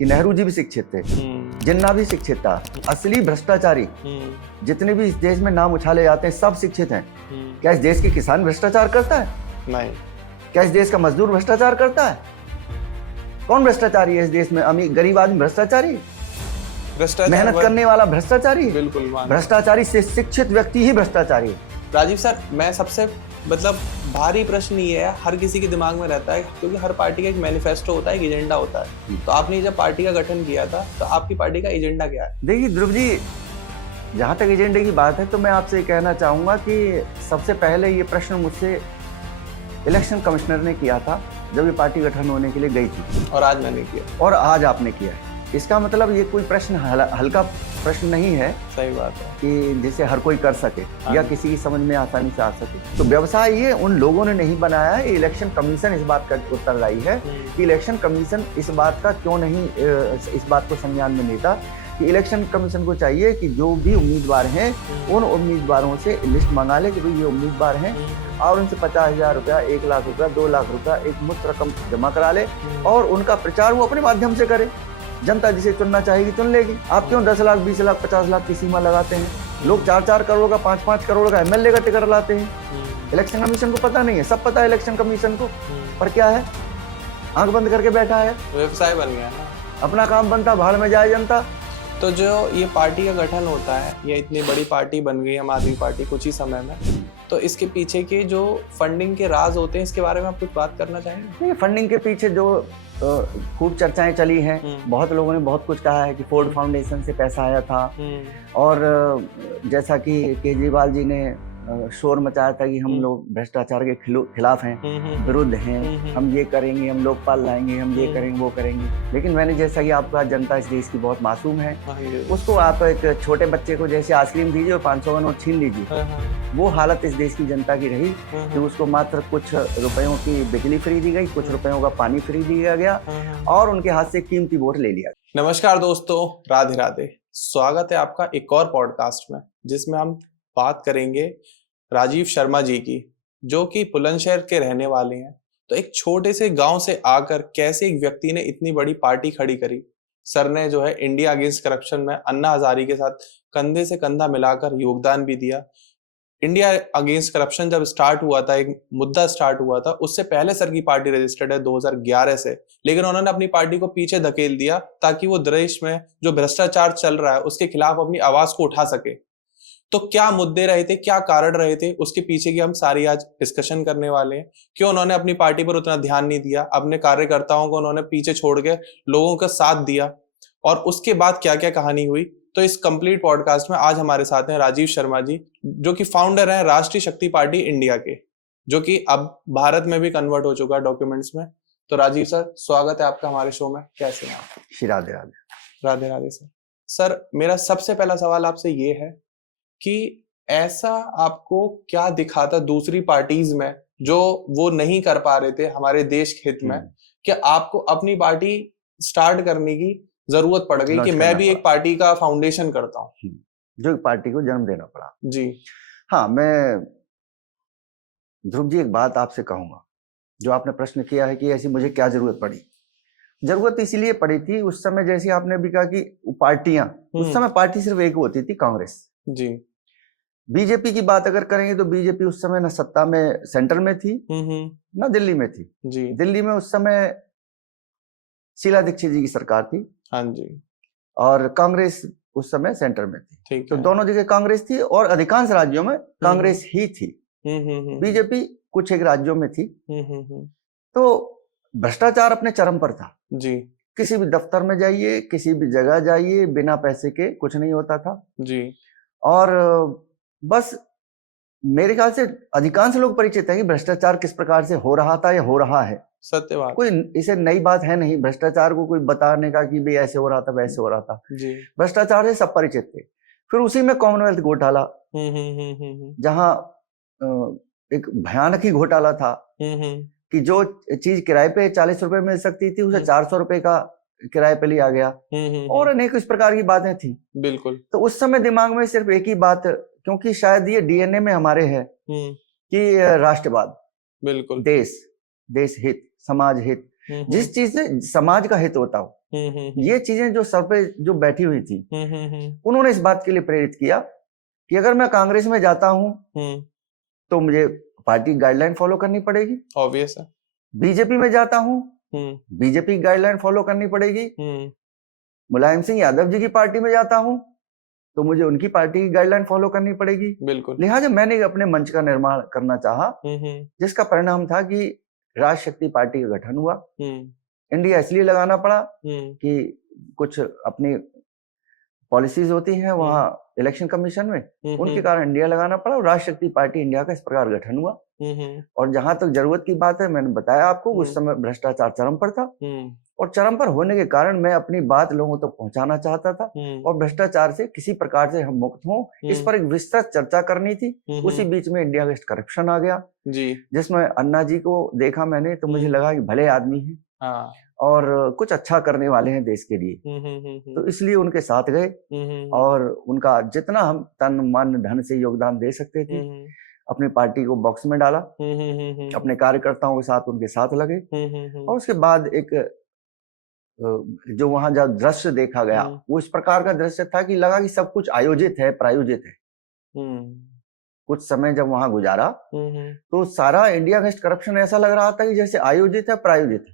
कि नेहरू जी भी शिक्षित थे, जिन्ना भी शिक्षित था। असली भ्रष्टाचारी जितने भी इस देश में नाम उछाले जाते हैं सब शिक्षित हैं। क्या इस देश के किसान भ्रष्टाचार करता है? नहीं। क्या इस देश का मजदूर भ्रष्टाचार करता है? कौन भ्रष्टाचारी है इस देश में? अमीर गरीब आदमी भ्रष्टाचारी? मेहनत करने वाला भ्रष्टाचारी? बिल्कुल। भ्रष्टाचारी से शिक्षित व्यक्ति ही भ्रष्टाचारी है। राजीव सर, मैं सबसे भारी प्रश्न ये है, हर किसी के दिमाग में रहता है, क्योंकि हर पार्टी का एक मैनिफेस्टो होता है, एक एजेंडा होता है। तो आपने जब पार्टी का गठन किया था तो आपकी पार्टी का एजेंडा क्या है? देखिए ध्रुव जी, जहाँ तक एजेंडे की बात है तो मैं आपसे कहना चाहूँगा कि सबसे पहले ये प्रश्न मुझसे इलेक्शन कमिश्नर ने किया था जब ये पार्टी गठन होने के लिए गई थी, और आज मैंने किया, और आज आपने किया है। इसका मतलब ये कोई प्रश्न हल्का प्रश्न नहीं है। सही बात है कि जिसे हर कोई कर सके या किसी की समझ में आसानी से आ सके। तो व्यवसाय ये उन लोगों ने नहीं बनाया है, इलेक्शन कमीशन इस बात का उत्तरदायी है कि इलेक्शन कमीशन इस बात का क्यों नहीं इस बात को संज्ञान में लेता कि इलेक्शन कमीशन को चाहिए कि जो भी उम्मीदवार हैं उन उम्मीदवारों से लिस्ट मंगा ले कि भाई ये उम्मीदवार हैं, और उनसे 50,000 रुपया, 1 लाख रुपया, 2 लाख रुपया एक मुफ्त रकम जमा करा ले और उनका प्रचार वो अपने माध्यम से करे। जनता जिसे चुनना चाहेगी चुन लेगी। आप क्यों 10 लाख, 20 लाख, 50 लाख की सीमा लगाते हैं? लोग 4-4 करोड़ का, 5-5 करोड़ का एमएलए का टिकट लाते हैं। इलेक्शन कमीशन को पता नहीं है? सब पता है इलेक्शन कमीशन को, पर क्या है, आंख बंद करके बैठा है। व्यवसाय बन गया ना, अपना काम बनता, भाड़ में जाए जनता। तो जो ये पार्टी का गठन होता है, ये इतनी बड़ी पार्टी बन गई आम आदमी पार्टी कुछ ही समय में, तो इसके पीछे के जो फंडिंग के राज होते हैं, इसके बारे में आप कुछ बात करना चाहेंगे? फंडिंग के पीछे जो खूब चर्चाएं चली हैं, बहुत लोगों ने बहुत कुछ कहा है कि फोर्ड फाउंडेशन से पैसा आया था, और जैसा कि केजरीवाल जी ने शोर मचाया था कि हम लोग भ्रष्टाचार के खिलाफ हैं, विरुद्ध हैं, हम ये करेंगे, हम लोकपाल लाएंगे, हम ये करेंगे, वो करेंगे। लेकिन मैंने जैसा कि आपका, जनता इस देश की बहुत मासूम है, उसको आप एक छोटे बच्चे को जैसे आइसक्रीम दीजिए और 500 का नोट छीन लीजिए, वो हालत इस देश की जनता की रही कि उसको मात्र कुछ रुपयों की बिजली फ्री दी गई, कुछ रुपयों का पानी फ्री दिया गया और उनके हाथ से कीमती वोट ले लिया। नमस्कार दोस्तों, राधे राधे। स्वागत है आपका एक और पॉडकास्ट में, जिसमें हम बात करेंगे राजीव शर्मा जी की, जो कि बुलंदशहर के रहने वाले हैं। तो एक छोटे से गांव से आकर कैसे एक व्यक्ति ने इतनी बड़ी पार्टी खड़ी करी। सर ने जो है इंडिया अगेंस्ट करप्शन में अन्ना हजारी के साथ कंधे से कंधा मिलाकर योगदान भी दिया। इंडिया अगेंस्ट करप्शन जब स्टार्ट हुआ था, एक मुद्दा स्टार्ट हुआ था, उससे पहले सर की पार्टी रजिस्टर्ड है 2011 से, लेकिन उन्होंने अपनी पार्टी को पीछे धकेल दिया ताकि वो देश में जो भ्रष्टाचार चल रहा है उसके खिलाफ अपनी आवाज को उठा सके। तो क्या मुद्दे रहे थे, क्या कारण रहे थे, उसके पीछे की हम सारी आज डिस्कशन करने वाले हैं। क्यों उन्होंने अपनी पार्टी पर उतना ध्यान नहीं दिया, अपने कार्यकर्ताओं को उन्होंने पीछे छोड़ के लोगों का साथ दिया, और उसके बाद क्या क्या कहानी हुई। तो इस कंप्लीट पॉडकास्ट में आज हमारे साथ हैं राजीव शर्मा जी, जो कि फाउंडर हैं राष्ट्रीय शक्ति पार्टी इंडिया के, जो कि अब भारत में भी कन्वर्ट हो चुका है डॉक्यूमेंट्स में। तो राजीव सर, स्वागत है आपका हमारे शो में। कैसे हैं आप? राधे राधे। राधे राधे सर। सर, मेरा सबसे पहला सवाल आपसे ये है कि ऐसा आपको क्या दिखा था दूसरी पार्टीज में जो वो नहीं कर पा रहे थे हमारे देश हित में, कि आपको अपनी पार्टी स्टार्ट करने की जरूरत पड़ गई कि मैं भी एक पार्टी का फाउंडेशन करता हूँ, जो एक पार्टी को जन्म देना पड़ा? जी हाँ, मैं ध्रुव जी एक बात आपसे कहूंगा, जो आपने प्रश्न किया है कि ऐसी मुझे क्या जरूरत पड़ी। जरूरत इसलिए पड़ी थी उस समय, जैसे आपने भी कहा कि पार्टियां, उस समय पार्टी सिर्फ एक होती थी, कांग्रेस जी। बीजेपी की बात अगर करेंगे तो बीजेपी उस समय न सत्ता में सेंटर में थी न दिल्ली में थी जी। दिल्ली में उस समय शीला दीक्षित जी की सरकार थी, हाँ जी, और कांग्रेस उस समय सेंटर में थी। ठीक तो है। दोनों जगह कांग्रेस थी और अधिकांश राज्यों में कांग्रेस ही थी। बीजेपी कुछ एक राज्यों में थी। तो भ्रष्टाचार अपने चरम पर था जी। किसी भी दफ्तर में जाइए, किसी भी जगह जाइए, बिना पैसे के कुछ नहीं होता था जी। और बस मेरे ख्याल से अधिकांश लोग परिचित हैं कि भ्रष्टाचार किस प्रकार से हो रहा था या हो रहा है। सत्य बात। कोई इसे नई बात है नहीं भ्रष्टाचार को कोई बताने का कि भाई ऐसे हो रहा था, वैसे हो रहा था जी। भ्रष्टाचार से सब परिचित थे। फिर उसी में कॉमनवेल्थ घोटाला, जहां एक भयानक ही घोटाला था कि जो चीज किराए पे 40 रुपए मिल सकती थी उसे 400 रुपए का किराए पे लिया गया, और अनेक इस प्रकार की बातें थी। बिल्कुल। तो उस समय दिमाग में सिर्फ एक ही बात, क्योंकि शायद ये डीएनए में हमारे है कि राष्ट्रवाद, बिल्कुल, देश हित, समाज हित, जिस चीज से समाज का हित होता हो, ये चीजें जो सर पे जो बैठी हुई थी, उन्होंने इस बात के लिए प्रेरित किया कि अगर मैं कांग्रेस में जाता हूं तो मुझे पार्टी गाइडलाइन फॉलो करनी पड़ेगी, ऑब्वियस है। बीजेपी में जाता हूं बीजेपी गाइडलाइन फॉलो करनी पड़ेगी, मुलायम सिंह यादव जी की पार्टी में जाता हूं तो मुझे उनकी पार्टी की गाइडलाइन फॉलो करनी पड़ेगी। बिल्कुल। लिहाजा मैंने अपने मंच का निर्माण करना चाहा, जिसका परिणाम था कि राष्ट्र शक्ति पार्टी का गठन हुआ। इंडिया इसलिए लगाना पड़ा कि कुछ अपनी पॉलिसीज होती हैं वहाँ इलेक्शन कमीशन में, उनके कारण इंडिया लगाना पड़ा और राष्ट्र शक्ति पार्टी इंडिया का इस प्रकार गठन हुआ। और जहां तक जरूरत की बात है, मैंने बताया आपको उस समय भ्रष्टाचार चरम पर था और चरम पर होने के कारण मैं अपनी बात लोगों तक पहुंचाना चाहता था और भ्रष्टाचार से किसी प्रकार से हम मुक्त हों, इस पर एक विस्तृत चर्चा करनी थी। उसी बीच में इंडिया अगेंस्ट करप्शन आ गया जी, जिसमें अन्ना जी को देखा मैंने तो मुझे लगा कि भले आदमी है और कुछ अच्छा करने वाले हैं देश के लिए, तो इसलिए उनके साथ गए और उनका जितना हम तन मन धन से योगदान दे सकते थे अपनी पार्टी को बॉक्स में डाला, अपने कार्यकर्ताओं के साथ उनके साथ लगे। और उसके बाद एक जो वहां जब दृश्य देखा गया वो इस प्रकार का दृश्य था कि लगा कि सब कुछ आयोजित है, प्रायोजित है। कुछ समय जब वहां गुजारा तो सारा इंडिया अगेंस्ट करप्शन ऐसा लग रहा था कि जैसे आयोजित है, प्रायोजित है।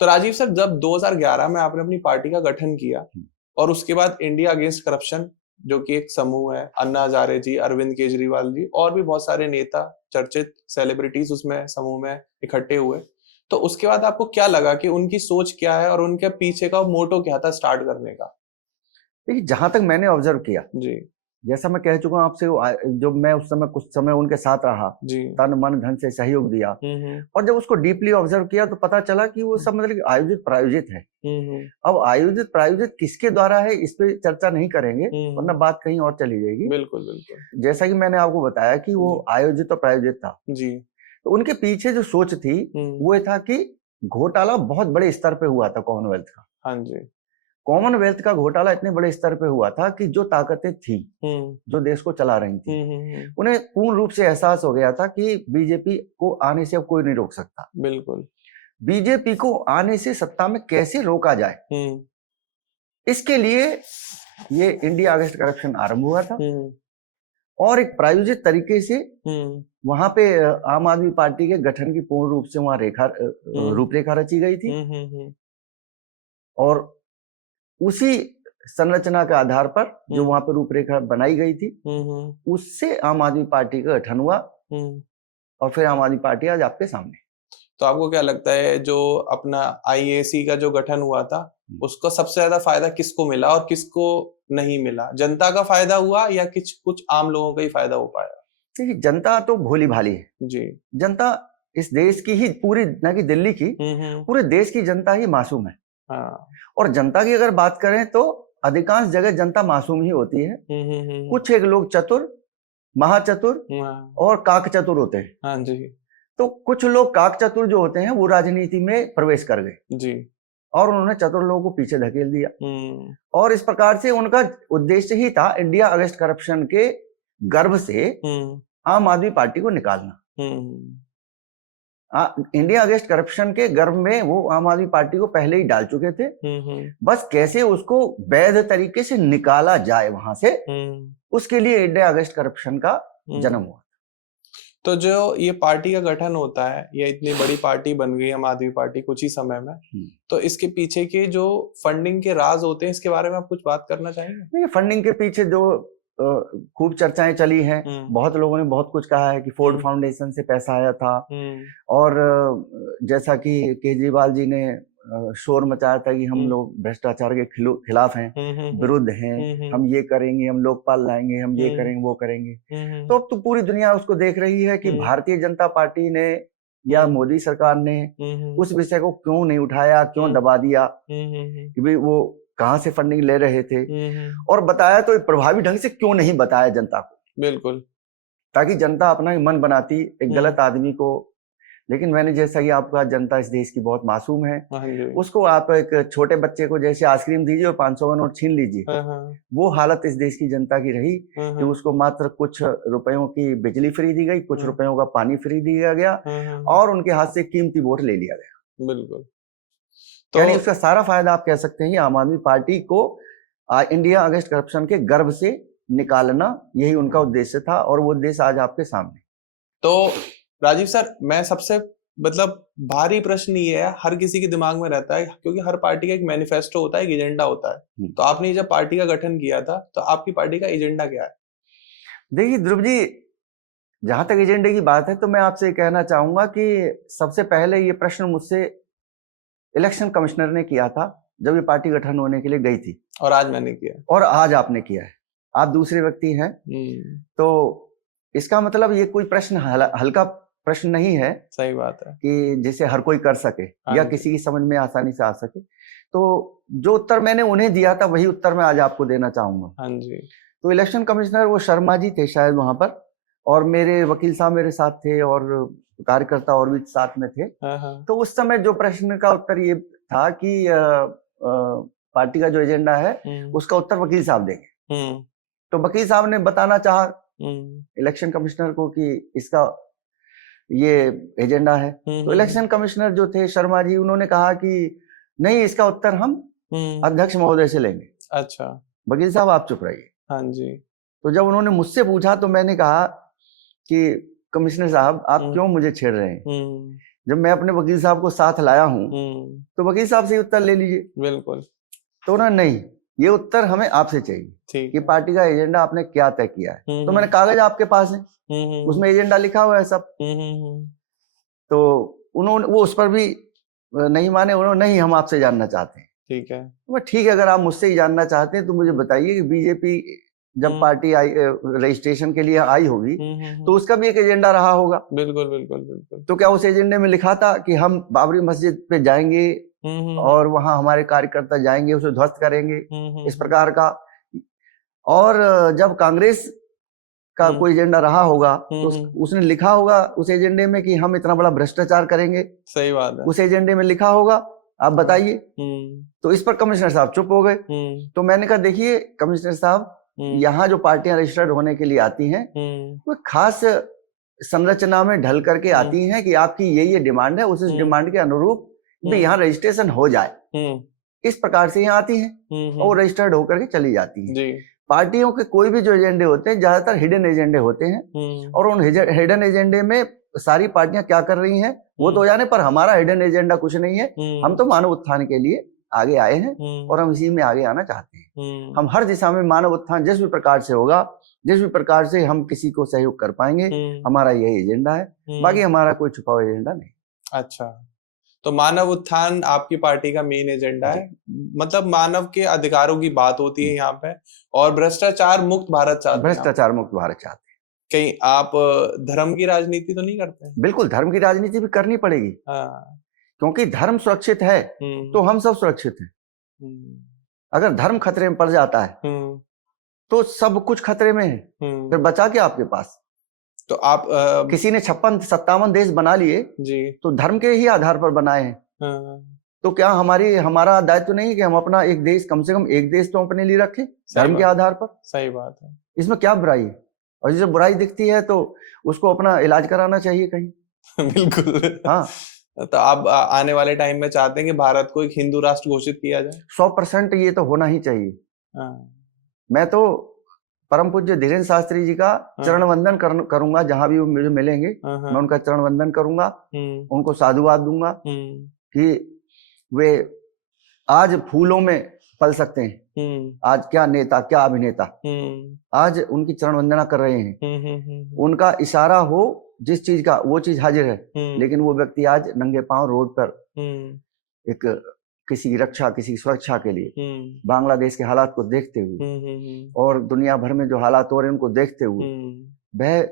तो राजीव सर, जब 2011 में आपने अपनी पार्टी का गठन किया और उसके बाद इंडिया अगेंस्ट करप्शन जो कि एक समूह है, अन्ना हजारे जी, अरविंद केजरीवाल जी और भी बहुत सारे नेता, चर्चित सेलिब्रिटीज उसमें समूह में इकट्ठे हुए, तो उसके बाद आपको क्या लगा कि उनकी सोच क्या है और उनके पीछे का मोटो क्या था स्टार्ट करने का? देखिए, जहां तक मैंने ऑब्जर्व किया जी, जैसा मैं कह चुका हूं आपसे, जब मैं उस समय कुछ समय उनके साथ रहा, तन मन धन से सहयोग दिया और जब उसको डीपली ऑब्जर्व किया तो पता चला कि वो सब मतलब आयोजित प्रायोजित है। अब आयोजित प्रायोजित किसके द्वारा है इस पे चर्चा नहीं करेंगे वरना बात कहीं और चली जाएगी। बिल्कुल बिल्कुल। जैसा कि मैंने आपको बताया कि वो आयोजित और प्रायोजित था जी, तो उनके पीछे जो सोच थी वो था कि घोटाला बहुत बड़े स्तर पे हुआ था कॉमनवेल्थ का। हाँ जी, कॉमनवेल्थ का घोटाला इतने बड़े स्तर पे हुआ था कि जो ताकतें थी जो देश को चला रही थी उन्हें पूर्ण रूप से एहसास हो गया था कि बीजेपी को आने से अब कोई नहीं रोक सकता। बिल्कुल। बीजेपी को आने से सत्ता में कैसे रोका जाए, इसके लिए ये इंडिया अगेंस्ट करप्शन आरंभ हुआ था और एक प्रायोजित तरीके से वहां पे आम आदमी पार्टी के गठन की पूर्ण रूप से वहां रूपरेखा रची गई थी और उसी संरचना के आधार पर जो वहां पर रूपरेखा बनाई गई थी उससे आम आदमी पार्टी का गठन हुआ और फिर आम आदमी पार्टी आज आपके सामने। तो आपको क्या लगता है जो अपना आईएसी का जो गठन हुआ था उसको सबसे ज्यादा फायदा किसको मिला और किसको नहीं मिला? जनता का फायदा हुआ या कुछ आम लोगों का ही फायदा हो पाया? देखिए, जनता तो भोली भाली है जी, जनता इस देश की ही पूरी, न कि दिल्ली की, पूरे देश की जनता ही मासूम है। और जनता की अगर बात करें तो अधिकांश जगह जनता मासूम ही होती है। कुछ एक लोग चतुर, महाचतुर और काक चतुर होते हैं। हाँ जी। तो कुछ लोग काक चतुर जो होते हैं वो राजनीति में प्रवेश कर गए जी और उन्होंने चतुर लोगों को पीछे धकेल दिया और इस प्रकार से उनका उद्देश्य ही था इंडिया अगेंस्ट करप्शन के गर्भ से आम आदमी पार्टी को निकालना। इंडिया अगेंस्ट करप्शन के गर्भ में वो आम आदमी पार्टी को पहले ही डाल चुके थे, बस कैसे उसको वैध तरीके से निकाला जाए वहां से, उसके लिए इंडिया अगेंस्ट करप्शन का जन्म हुआ। तो जो ये पार्टी का गठन होता है, ये इतनी बड़ी पार्टी बन गई आम आदमी पार्टी कुछ ही समय में, तो इसके पीछे के जो फंडिंग के राज होते हैं इसके बारे में आप कुछ बात करना चाहेंगे? फंडिंग के पीछे जो खूब चर्चाएं चली हैं, बहुत लोगों ने बहुत कुछ कहा है कि फोर्ड फाउंडेशन से पैसा आया था और जैसा कि केजरीवाल जी ने शोर मचाया था कि हम लोग भ्रष्टाचार के खिलाफ हैं, विरुद्ध हैं, हम ये करेंगे, हम लोकपाल लाएंगे, हम ये करेंगे, वो करेंगे। तो अब तो पूरी दुनिया उसको देख रही है कि भारतीय जनता पार्टी ने या मोदी सरकार ने उस विषय को क्यों नहीं उठाया, क्यों दबा दिया कि भाई वो कहाँ से फंडिंग ले रहे थे और बताया तो प्रभावी ढंग से क्यों नहीं बताया जनता को। बिल्कुल, ताकि जनता अपना ही मन बनाती एक गलत आदमी को। लेकिन मैंने जैसा कि आपका, जनता इस देश की बहुत मासूम है, उसको आप एक छोटे बच्चे को जैसे आइसक्रीम दीजिए और 500 का नोट छीन लीजिए, वो हालत इस देश की जनता की रही कि उसको मात्र कुछ रुपयों की बिजली फ्री दी गई, कुछ रुपयों का पानी फ्री दिया गया और उनके हाथ से कीमती वोट ले लिया गया। बिल्कुल। तो यानी उसका सारा फायदा आप कह सकते हैं आम आदमी पार्टी को इंडिया अगेंस्ट करप्शन के गर्भ से निकालना, यही उनका उद्देश्य था और वो उद्देश्य आज आपके सामने। तो राजीव सर, मैं सबसे मतलब भारी प्रश्न ये है, हर किसी के दिमाग में रहता है, क्योंकि हर पार्टी का एक मैनिफेस्टो होता है, एक एजेंडा होता है। तो आपने जब पार्टी का गठन किया था तो आपकी पार्टी का एजेंडा क्या है? देखिए ध्रुव जी, जहां तक एजेंडे की बात है तो मैं आपसे कहना चाहूंगा कि सबसे पहले ये प्रश्न मुझसे इलेक्शन कमिश्नर ने किया था जब ये पार्टी गठन होने के लिए गई थी, और आज मैंने किया, और आज आपने किया है। आप दूसरे व्यक्ति हैं, तो इसका मतलब ये कोई प्रश्न हल्का प्रश्न नहीं है। सही बात है कि जिसे हर कोई कर सके या किसी की समझ में आसानी से आ सके। तो जो उत्तर मैंने उन्हें दिया था वही उत्तर मैं आज आपको देना चाहूंगा। हाँ जी। तो इलेक्शन कमिश्नर वो शर्मा जी थे शायद वहां पर, और मेरे वकील साहब मेरे साथ थे और कार्यकर्ता और भी साथ में थे। तो उस समय जो प्रश्न का उत्तर ये था कि पार्टी का जो एजेंडा है उसका उत्तर वकील साहब देंगे। तो वकील साहब ने बताना चाहा इलेक्शन कमिश्नर को कि इसका ये एजेंडा है। तो इलेक्शन कमिश्नर जो थे शर्मा जी, उन्होंने कहा कि नहीं, इसका उत्तर हम अध्यक्ष महोदय से लेंगे। अच्छा, वकील साहब आप चुप रहिए। हाँ जी। तो जब उन्होंने मुझसे पूछा तो मैंने कहा कि कमिश्नर साहब आप क्यों मुझे छेड़ रहे हैं? जब मैं अपने वकील साहब को साथ लाया हूं तो वकील साहब से उत्तर ले लीजिए। बिल्कुल। तो ना, नहीं, ये उत्तर हमें आपसे चाहिए कि पार्टी का एजेंडा आपने क्या तय किया है। तो मैंने कागज आपके पास है, उसमें एजेंडा लिखा हुआ है सब। तो उन्होंने वो उस पर भी नहीं माने, उन्होंने नहीं, हम आपसे जानना चाहते हैं। ठीक है, तो ठीक है, अगर आप मुझसे ही जानना चाहते हैं तो मुझे बताइए कि बीजेपी जब पार्टी आई रजिस्ट्रेशन के लिए आई होगी तो उसका भी एक एजेंडा रहा होगा। बिल्कुल बिल्कुल बिल्कुल। तो क्या उस एजेंडे में लिखा था कि हम बाबरी मस्जिद पे जाएंगे और वहां हमारे कार्यकर्ता जाएंगे, उसे ध्वस्त करेंगे, इस प्रकार का? और जब कांग्रेस का कोई एजेंडा रहा होगा तो उसने लिखा होगा उस एजेंडे में कि हम इतना बड़ा भ्रष्टाचार करेंगे। सही बात है, उस एजेंडे में लिखा होगा, आप बताइए। तो इस पर कमिश्नर साहब चुप हो गए। तो मैंने कहा देखिए कमिश्नर साहब, यहाँ जो पार्टियां रजिस्टर्ड होने के लिए आती हैं वो खास संरचना में ढल करके आती हैं कि आपकी ये डिमांड है, उस डिमांड के अनुरूप भी यहाँ रजिस्ट्रेशन हो जाए, इस प्रकार से यहाँ आती हैं और रजिस्टर्ड होकर के चली जाती हैं। पार्टियों के कोई भी जो एजेंडे होते हैं ज्यादातर हिडन एजेंडे होते हैं, और उन हिडन एजेंडे में सारी पार्टियां क्या कर रही हैं वो तो जाने, पर हमारा हिडन एजेंडा कुछ नहीं है। हम तो मानव उत्थान के लिए आगे आए हैं और हम इसी में आगे आना चाहते हैं। हम हर दिशा में मानव उत्थान जिस भी प्रकार से होगा, जिस भी प्रकार से हम किसी को सहयोग कर पाएंगे, हमारा यही एजेंडा है। बाकी हमारा कोई छुपा हुआ एजेंडा नहीं। अच्छा, तो मानव उत्थान आपकी पार्टी का मेन एजेंडा है, मतलब मानव के अधिकारों की बात होती है यहाँ पे, और भ्रष्टाचार मुक्त भारत चाहते हैं। भ्रष्टाचार मुक्त भारत चाहते हैं। कहीं आप धर्म की राजनीति तो नहीं करते हैं? बिल्कुल, धर्म की राजनीति भी करनी पड़ेगी। क्योंकि धर्म सुरक्षित है तो हम सब सुरक्षित हैं। अगर धर्म खतरे में पड़ जाता है तो सब कुछ खतरे में है, फिर बचा क्या आपके पास? तो आप किसी ने 56-57 देश बना लिए जी, तो धर्म के ही आधार पर बनाए हैं। तो क्या हमारा दायित्व नहीं कि हम अपना एक देश, कम से कम एक देश तो अपने लिए रखें धर्म के आधार पर? सही बात है, इसमें क्या बुराई है? और जब बुराई दिखती है तो उसको अपना इलाज कराना चाहिए कहीं। बिल्कुल, हाँ। तो आप आने वाले टाइम में चाहते हैं कि भारत को एक हिंदू राष्ट्र घोषित किया जाए? 100% ये तो होना ही चाहिए। मैं तो परम पूज्य धीरेन्द्र शास्त्री जी का चरण वंदन करूंगा, जहां भी वो मुझे मिलेंगे मैं उनका चरण वंदन करूंगा, उनको साधुवाद दूंगा कि वे आज फूलों में पल सकते हैं। आज क्या नेता, क्या अभिनेता आज उनकी चरण वंदना कर रहे हैं। उनका इशारा हो जिस चीज का, वो चीज हाजिर है। लेकिन वो व्यक्ति आज नंगे पांव रोड पर एक किसी रक्षा, किसी सुरक्षा के लिए बांग्लादेश के हालात को देखते हुए और दुनिया भर में जो हालात हो रहे हैं उनको देखते हुए, वह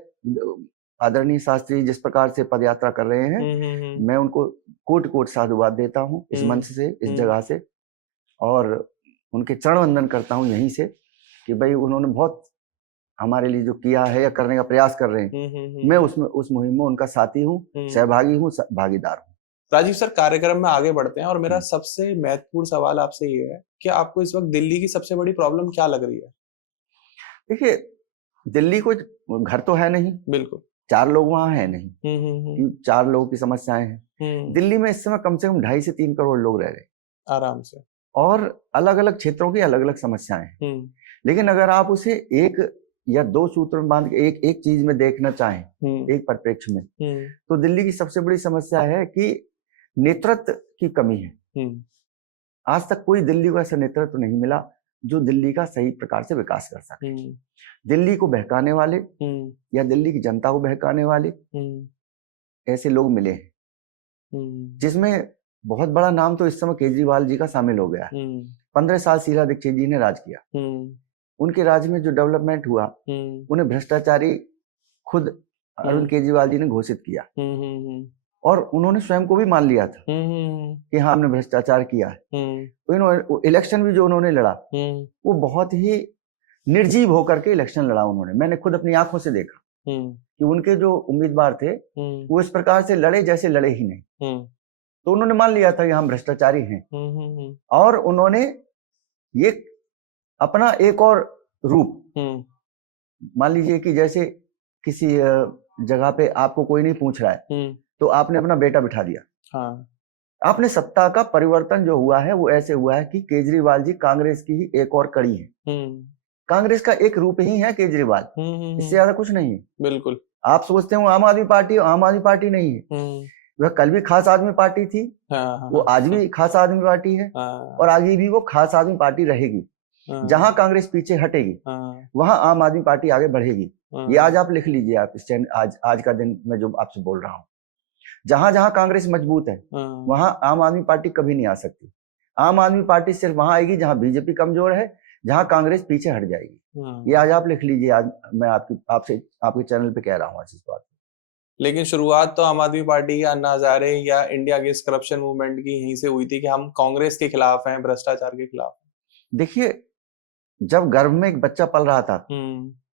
आदरणीय शास्त्री जिस प्रकार से पदयात्रा कर रहे हैं, मैं उनको कोट कोट साधुवाद देता हूँ इस मंच से, इस जगह से, और उनके चरण वंदन करता हूँ यहीं से कि भाई उन्होंने बहुत हमारे लिए जो किया है या करने का प्रयास कर रहे हैं। मैं उस मुहिम में उनका साथी हूँ, सहभागी हूँ, भागीदार हूँ। राजीव सर, कार्यक्रम में आगे बढ़ते हैं और मेरा सबसे महत्वपूर्ण सवाल आपसे ये है कि आपको इस वक्त दिल्ली की सबसे बड़ी प्रॉब्लम क्या लग रही है? देखिए, दिल्ली कोई घर तो है नहीं, बिल्कुल 4 लोग वहां है नहीं कि 4 लोगों की समस्याएं हैं। दिल्ली में इस समय कम से कम 2.5 से 3 करोड़ लोग रह रहे हैं। आराम से। और अलग अलग क्षेत्रों की अलग अलग समस्याएं हैं। लेकिन अगर आप उसे एक या दो सूत्र में बांध के एक चीज में देखना चाहें, एक परिप्रेक्ष्य में, तो दिल्ली की सबसे बड़ी समस्या है कि नेतृत्व की कमी है। आज तक कोई दिल्ली को ऐसा नेतृत्व नहीं मिला जो दिल्ली का सही प्रकार से विकास कर सके। दिल्ली को बहकाने वाले या दिल्ली की जनता को बहकाने वाले ऐसे लोग मिले हैं, जिसमें बहुत बड़ा नाम तो इस समय केजरीवाल जी का शामिल हो गया। 15 साल शीला दीक्षित जी ने राज किया। उनके राज में जो डेवलपमेंट हुआ उन्हें भ्रष्टाचारी खुद अरविंद केजरीवाल जी ने घोषित किया, और उन्होंने स्वयं को भी मान लिया था कि हाँ हमने भ्रष्टाचार किया है। तो इन्होंने इलेक्शन भी जो उन्होंने लड़ा वो बहुत ही निर्जीव होकर के इलेक्शन लड़ा उन्होंने। मैंने खुद अपनी आंखों से देखा कि उनके जो उम्मीदवार थे वो इस प्रकार से लड़े जैसे लड़े ही नहीं। तो उन्होंने मान लिया था कि हम भ्रष्टाचारी हैं, और उन्होंने ये अपना एक और रूप, मान लीजिए कि जैसे किसी जगह पे आपको कोई नहीं पूछ रहा है तो आपने अपना बेटा बिठा दिया। हाँ। आपने सत्ता का परिवर्तन जो हुआ है वो ऐसे हुआ है कि केजरीवाल जी कांग्रेस की ही एक और कड़ी है। कांग्रेस का एक रूप ही है केजरीवाल, इससे ज्यादा कुछ नहीं है। बिल्कुल। आप सोचते हो आम आदमी पार्टी नहीं है। वह कल भी खास आदमी पार्टी थी, वो आज भी खास आदमी पार्टी है, और आगे भी वो खास आदमी पार्टी रहेगी। जहां कांग्रेस पीछे हटेगी वहां आम आदमी पार्टी आगे बढ़ेगी। ये आज आप लिख लीजिए, आप इस आज का दिन मैं जो आपसे बोल रहा हूँ, जहां जहां कांग्रेस मजबूत है वहां आम आदमी पार्टी कभी नहीं आ सकती। आम आदमी पार्टी सिर्फ वहां आएगी जहां बीजेपी कमजोर है, जहां कांग्रेस पीछे हट जाएगी। ये आज आप लिख लीजिए, आज मैं आपके चैनल पे कह रहा हूँ इस बात। लेकिन शुरुआत तो आम आदमी पार्टी या अन्ना हजारे या इंडिया अगेंस्ट करप्शन मूवमेंट की यहीं से हुई थी कि हम कांग्रेस के खिलाफ हैं, भ्रष्टाचार के खिलाफ। देखिए, जब गर्भ में एक बच्चा पल रहा था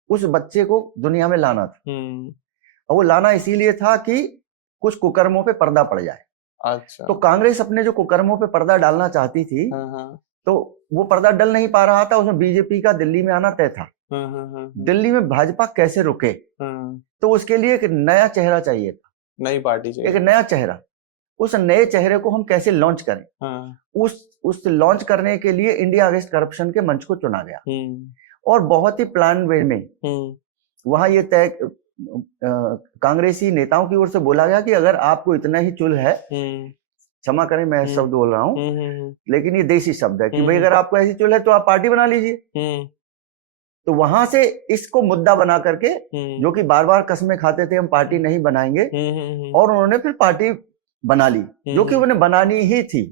उस बच्चे को दुनिया में लाना था, और वो लाना इसीलिए था कि कुछ कुकर्मों पे पर्दा पड़ जाए। अच्छा। तो कांग्रेस अपने जो कुकर्मों पे पर्दा डालना चाहती थी, तो वो पर्दा डल नहीं पा रहा था। उसमें बीजेपी का दिल्ली में आना तय था। दिल्ली में भाजपा कैसे रुके, तो उसके लिए एक नया चेहरा चाहिए था, नई पार्टी चाहिए, एक नया चेहरा। उस नए चेहरे को हम कैसे लॉन्च करें, उस लॉन्च करने के लिए इंडिया अगेंस्ट करप्शन के मंच को चुना गया, और बहुत ही प्लान वे में वहां ये तय कांग्रेसी नेताओं की ओर से बोला गया कि अगर आपको इतना ही चुल है, क्षमा करें मैं शब्द बोल रहा हूँ लेकिन ये देसी शब्द है कि भाई अगर आपको ऐसी चुल है तो आप पार्टी बना लीजिए। तो वहां से इसको मुद्दा बना करके, जो कि बार बार कसमें खाते थे हम पार्टी नहीं बनाएंगे, और उन्होंने फिर पार्टी बना ली, जो कि उन्हें बनानी ही थी।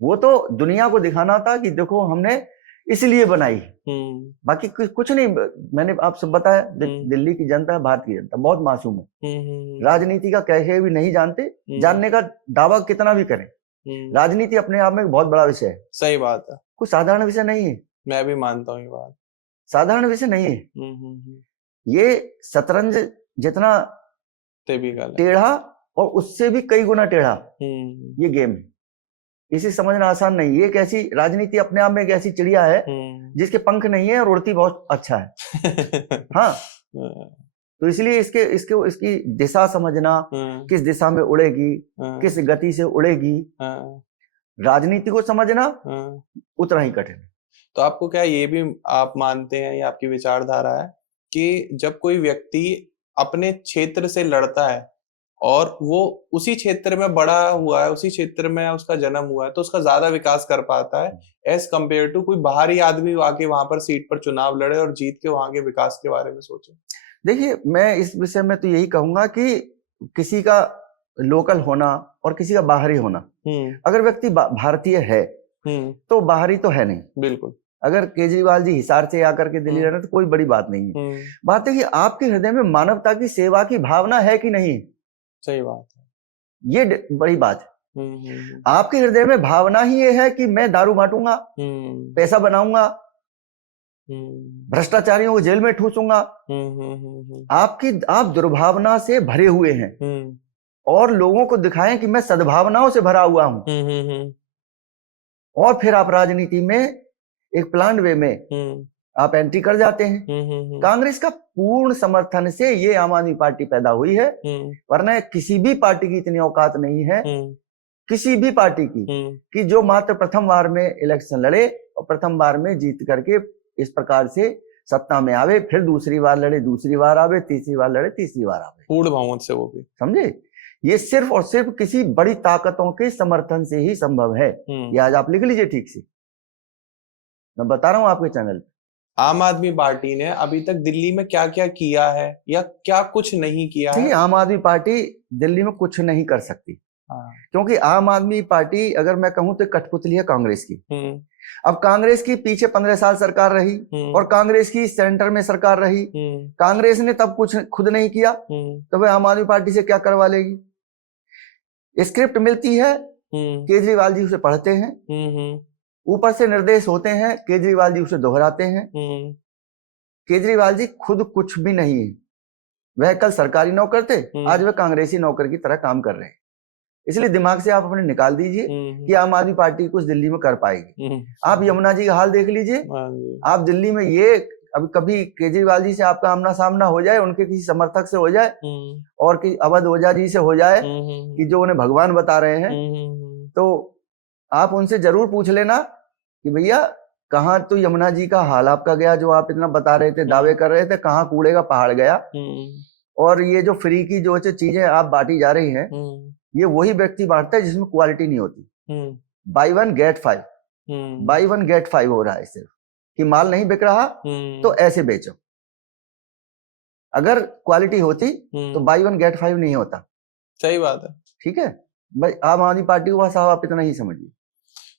वो तो दुनिया को दिखाना था कि देखो हमने इसलिए बनाई, बाकी कुछ नहीं। मैंने आपसे बताया, दिल्ली की जनता, भारतीय जनता बहुत मासूम है, राजनीति का कैसे भी नहीं जानते, जानने का दावा कितना भी करें। राजनीति अपने आप में एक बहुत बड़ा विषय है। सही बात है, कुछ साधारण विषय नहीं है। मैं भी मानता हूँ ये बात, साधारण विषय नहीं है। ये शतरंज जितना टेढ़ा और उससे भी कई गुना टेढ़ा ये गेम है। इसे समझना आसान नहीं। ये एक ऐसी राजनीति अपने आप में एक ऐसी चिड़िया है जिसके पंख नहीं है और उड़ती बहुत अच्छा है। हाँ, तो इसलिए इसकी दिशा समझना, किस दिशा में उड़ेगी, किस गति से उड़ेगी, राजनीति को समझना उतना ही कठिन है। तो आपको क्या ये भी आप मानते हैं, या आपकी विचारधारा है कि जब कोई व्यक्ति अपने क्षेत्र से लड़ता है और वो उसी क्षेत्र में बड़ा हुआ है, उसी क्षेत्र में उसका जन्म हुआ है, तो उसका ज्यादा विकास कर पाता है एज कम्पेयर टू कोई बाहरी आदमी आके वहां पर सीट पर चुनाव लड़े और जीत के वहां के विकास के बारे में सोचे? देखिए, मैं इस विषय में तो यही कहूंगा कि किसी का लोकल होना और किसी का बाहरी होना, अगर व्यक्ति भारतीय है तो बाहरी तो है नहीं। बिल्कुल। अगर केजरीवाल जी हिसार से आकर के दिल्ली रहने तो कोई बड़ी बात नहीं है। बात है कि आपके हृदय में मानवता की सेवा की भावना है कि नहीं। सही बात है, ये बड़ी बात है। आपके हृदय में भावना ही ये है कि मैं दारू बांटूंगा, पैसा बनाऊंगा, भ्रष्टाचारियों को जेल में ठूसूंगा। आप दुर्भावना से भरे हुए हैं, और लोगों को दिखाएं कि मैं सद्भावनाओं से भरा हुआ हूं, और फिर आप राजनीति में एक प्लान वे में आप एंट्री कर जाते हैं। कांग्रेस का पूर्ण समर्थन से ये आम आदमी पार्टी पैदा हुई है, वरना किसी भी पार्टी की इतनी औकात नहीं है किसी भी पार्टी की कि जो मात्र प्रथम बार में इलेक्शन लड़े और प्रथम बार में जीत करके इस प्रकार से सत्ता में आवे, फिर दूसरी बार लड़े, दूसरी बार आवे, तीसरी बार लड़े, तीसरी बार आवे, पूर्ण बहुमत से, वो भी, समझे। ये सिर्फ और सिर्फ किसी बड़ी ताकतों के समर्थन से ही संभव है। ये आज आप लिख लीजिए ठीक से, मैं बता रहा हूं आपके चैनल पे। आम आदमी पार्टी ने अभी तक दिल्ली में क्या क्या किया है या क्या कुछ नहीं किया है? आम आदमी पार्टी दिल्ली में कुछ नहीं कर सकती, क्योंकि आम आदमी पार्टी अगर मैं कहूं तो कठपुतली है कांग्रेस की। अब कांग्रेस की पीछे 15 साल सरकार रही और कांग्रेस की सेंटर में सरकार रही, कांग्रेस ने तब कुछ खुद नहीं किया, तो वह आम आदमी पार्टी से क्या करवा लेगी। स्क्रिप्ट मिलती है, केजरीवाल जी उसे पढ़ते हैं, ऊपर से निर्देश होते हैं, केजरीवाल जी उसे दोहराते हैं। केजरीवाल जी खुद कुछ भी नहीं है, वह कल सरकारी नौकर थे, आज वह कांग्रेसी नौकर की तरह काम कर रहे हैं। इसलिए दिमाग से आप अपने निकाल दीजिए कि आम आदमी पार्टी कुछ दिल्ली में कर पाएगी। आप यमुना जी का हाल देख लीजिए, आप दिल्ली में ये अभी कभी केजरीवाल जी से आपका आमना सामना हो जाए, उनके किसी समर्थक से हो जाए और कि अवध ओझा जी से हो जाए कि जो उन्हें भगवान बता रहे हैं, तो आप उनसे जरूर पूछ लेना कि भैया कहाँ तो यमुना जी का हाल आपका गया, जो आप इतना बता रहे थे, दावे कर रहे थे, कहाँ कूड़े का पहाड़ गया। और ये जो फ्री की जो चीजें आप बांटी जा रही हैं, ये वही व्यक्ति बांटता है जिसमें क्वालिटी नहीं होती। By one get 5, by one get 5 हो रहा है सिर्फ, कि माल नहीं बिक रहा तो ऐसे बेचो। अगर क्वालिटी होती तो बाई वन गेट 5 नहीं होता। सही बात है, ठीक है भाई। आम आदमी पार्टी को बस आप इतना ही समझिए।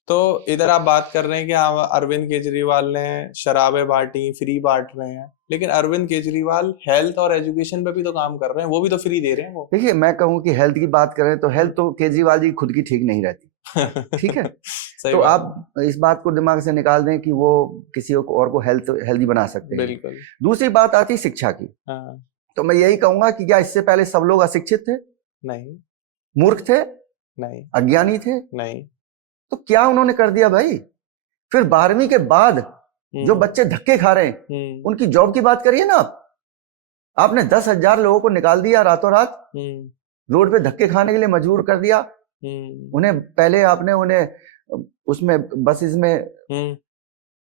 तो इधर आप बात कर रहे हैं कि अरविंद केजरीवाल ने शराबें बांटी, फ्री बांट रहे हैं, लेकिन अरविंद केजरीवाल हेल्थ और एजुकेशन पे भी तो काम कर रहे हैं, वो भी तो फ्री दे रहे हैं। वो देखिए, मैं कहूँ कि हेल्थ की बात करें तो हेल्थ तो केजरीवाल जी खुद की ठीक नहीं रहती, ठीक है। तो आप इस बात को दिमाग से निकाल दें कि वो किसी और को हेल्दी बना सकते हैं। बिल्कुल। दूसरी बात आती है शिक्षा की। तो मैं यही कहूंगा कि क्या इससे पहले सब लोग अशिक्षित थे? नहीं। मूर्ख थे? नहीं। अज्ञानी थे? नहीं। तो क्या उन्होंने कर दिया भाई? फिर 12वीं के बाद जो बच्चे धक्के खा रहे हैं उनकी जॉब की बात करिए ना आप। आपने 10,000 लोगों को निकाल दिया रातों रात, रोड पे धक्के खाने के लिए मजबूर कर दिया उन्हें। पहले आपने उन्हें उसमें बसेस में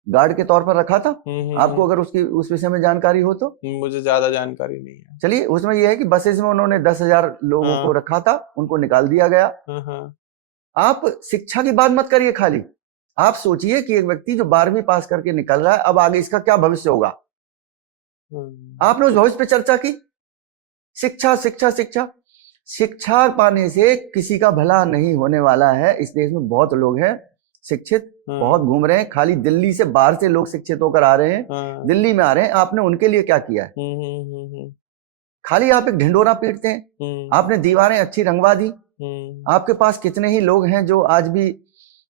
गार्ड के तौर पर रखा था। आपको अगर उस विषय में जानकारी हो तो? मुझे ज्यादा जानकारी नहीं है। चलिए, उसमें यह है कि बसेस में उन्होंने 10,000 लोगों को रखा था, उनको निकाल दिया गया। आप शिक्षा की बात मत करिए खाली, आप सोचिए कि एक व्यक्ति जो 12वीं पास करके निकल रहा है, अब आगे इसका क्या भविष्य होगा। आपने उस भविष्य पे चर्चा की? शिक्षा शिक्षा शिक्षा शिक्षा पाने से किसी का भला नहीं होने वाला है। इस देश में बहुत लोग हैं शिक्षित, बहुत घूम रहे हैं, खाली दिल्ली से बाहर से लोग शिक्षित होकर आ रहे हैं, दिल्ली में आ रहे हैं। आपने उनके लिए क्या किया है? खाली आप एक ढिंडोरा पीटते हैं। आपने दीवारें अच्छी रंगवा दी। आपके पास कितने ही लोग हैं जो आज भी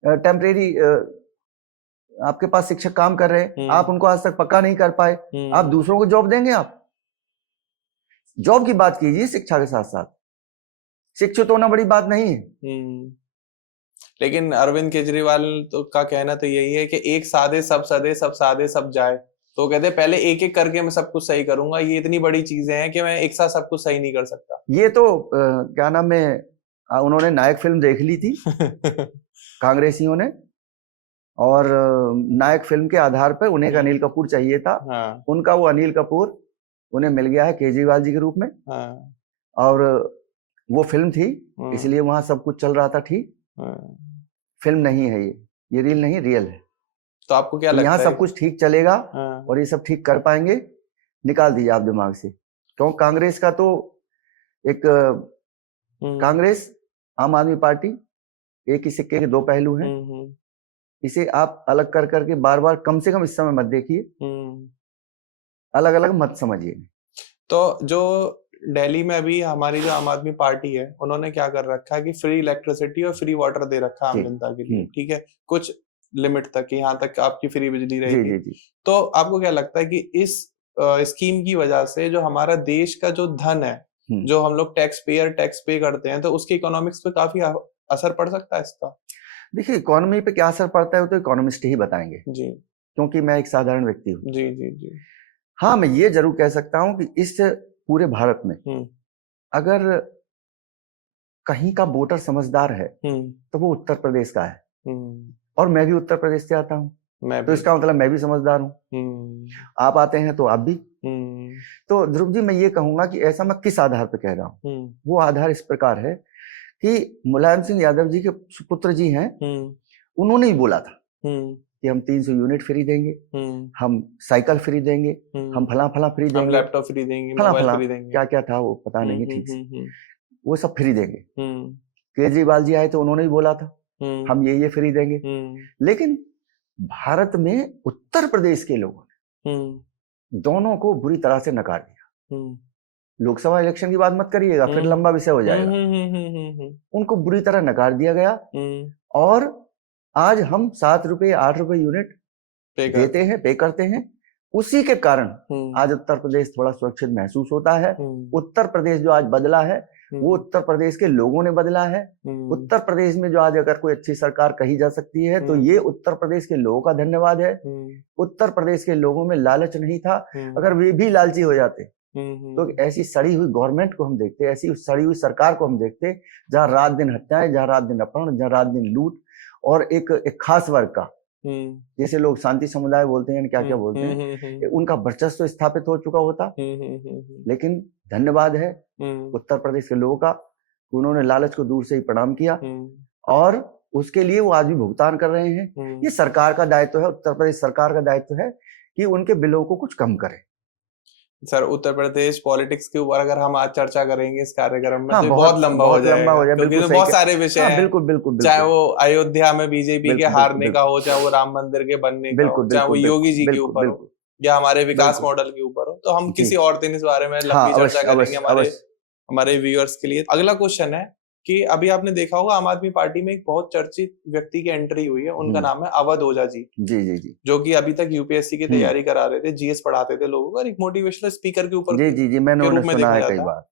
टेम्परेरी आपके पास शिक्षक काम कर रहे हैं, आप उनको आज तक पक्का नहीं कर पाए। आप दूसरों को जॉब देंगे? आप जॉब की बात कीजिए शिक्षा के साथ साथ। शिक्षित होना बड़ी बात नहीं है। लेकिन अरविंद केजरीवाल तो का कहना तो यही है कि एक साधे सब सदे, सब साधे सब जाए। तो कहते पहले एक एक करके मैं सब कुछ सही करूंगा। ये इतनी बड़ी चीजें हैं कि मैं एक साथ सब कुछ सही नहीं कर सकता। ये तो क्या नाम है, उन्होंने नायक फिल्म देख ली थी कांग्रेसियों ने, और नायक फिल्म के आधार पर उन्हें अनिल कपूर चाहिए था। उनका वो अनिल कपूर उन्हें मिल गया है केजरीवाल जी के रूप में। और वो फिल्म थी, इसलिए वहां सब कुछ चल रहा था ठीक। फिल्म नहीं है ये रील नहीं, रियल है। तो आपको क्या लगता है? यहाँ सब कुछ ठीक चलेगा और ये सब ठीक कर पाएंगे? निकाल दीजिए आप दिमाग से। क्यों? कांग्रेस का तो एक कांग्रेस आम आदमी पार्टी एक ही सिक्के के दो पहलू हैं। इसे आप अलग कर करके बार बार कम से कम इस समय मत देखिए, अलग अलग मत समझिए। तो जो दिल्ली में अभी हमारी जो आम आदमी पार्टी है, उन्होंने क्या कर रखा है कि फ्री इलेक्ट्रिसिटी और फ्री वाटर दे रखा है आम जनता के लिए, ठीक है, कुछ लिमिट तक, यहाँ तक आपकी फ्री बिजली रहेगी। तो आपको क्या लगता है कि इस स्कीम की वजह से जो हमारा देश का जो धन है, जो हम लोग टैक्स पे करते हैं, तो उसके इकोनॉमिक्स पे काफी असर पड़ सकता है इसका? देखिए, इकोनॉमी पे क्या असर पड़ता है वो तो इकोनॉमिस्ट ही बताएंगे जी, क्योंकि मैं एक साधारण व्यक्ति हूँ। जी जी जी। हाँ, मैं ये जरूर कह सकता हूँ कि इस पूरे भारत में अगर कहीं का वोटर समझदार है तो वो उत्तर प्रदेश का है, और मैं भी उत्तर प्रदेश से आता हूँ, तो इसका मतलब मैं भी समझदार हूँ। आप आते हैं तो आप भी। तो ध्रुव जी, मैं ये कहूंगा कि ऐसा मैं किस आधार पर कह रहा हूँ, वो आधार इस प्रकार है कि मुलायम सिंह यादव जी के पुत्र जी हैं, उन्होंने ही बोला था कि हम 300 यूनिट फ्री देंगे, हम साइकिल फ्री देंगे, हम फला फला फ्री देंगे, हम लैपटॉप फ्री देंगे, फला मोबाइल फला फ्री देंगे, क्या क्या था वो पता नहीं ठीक से, वो सब फ्री देंगे। केजरीवाल जी आए तो उन्होंने भी बोला था हम ये फ्री देंगे। लेकिन भारत में उत्तर प्रदेश के लोगों ने दोनों को बुरी तरह से नकार दिया। लोकसभा इलेक्शन की बात मत करिएगा, फिर लंबा विषय हो जाएगा। उनको बुरी तरह नकार दिया गया, और आज हम 7 रुपए 8 रुपए यूनिट देते हैं, पे करते हैं। उसी के कारण आज उत्तर प्रदेश थोड़ा सुरक्षित महसूस होता है। उत्तर प्रदेश जो आज बदला है वो उत्तर प्रदेश के लोगों ने बदला है। उत्तर प्रदेश में जो आज अगर कोई अच्छी सरकार कही जा सकती है तो ये उत्तर प्रदेश के लोगों का धन्यवाद है। उत्तर प्रदेश के लोगों में लालच नहीं था, अगर वे भी लालची हो जाते तो ऐसी सड़ी हुई गवर्नमेंट को हम देखते, ऐसी सड़ी हुई सरकार को हम देखते, जहां रात दिन हत्याएं, जहां रात दिन अपहरण, जहां रात दिन लूट, और एक खास वर्ग का, जैसे लोग शांति समुदाय बोलते हैं, क्या क्या बोलते हैं, उनका वर्चस्व स्थापित हो चुका होता। लेकिन धन्यवाद है उत्तर प्रदेश के लोगों का, उन्होंने लालच को दूर से ही प्रणाम किया, और उसके लिए वो आज भी भुगतान कर रहे हैं। ये सरकार का दायित्व है, उत्तर प्रदेश सरकार का दायित्व है कि उनके बिलों को कुछ कम करे। सर, उत्तर प्रदेश पॉलिटिक्स के ऊपर अगर हम आज चर्चा करेंगे इस कार्यक्रम में तो बहुत लंबा हो जाएगा, क्योंकि तो बहुत सारे विषय हैं। बिल्कुल बिल्कुल, चाहे वो अयोध्या में बीजेपी के हारने का हो, चाहे वो राम मंदिर के बनने का हो, चाहे वो योगी जी के ऊपर हो, या हमारे विकास मॉडल के ऊपर हो, तो हम किसी और दिन इस बारे में लंबी चर्चा करेंगे हमारे व्यूअर्स के लिए। अगला क्वेश्चन है कि अभी आपने देखा होगा आम आदमी पार्टी में एक बहुत चर्चित व्यक्ति की एंट्री हुई है, उनका नाम है अवध ओझा जी। जी जी जी, जो कि अभी तक यूपीएससी की तैयारी करा रहे थे, जीएस पढ़ाते थे लोगों को, और एक मोटिवेशनल स्पीकर के ऊपर जी जी जी, मैंने रूप में देखा कई जाता बार। है।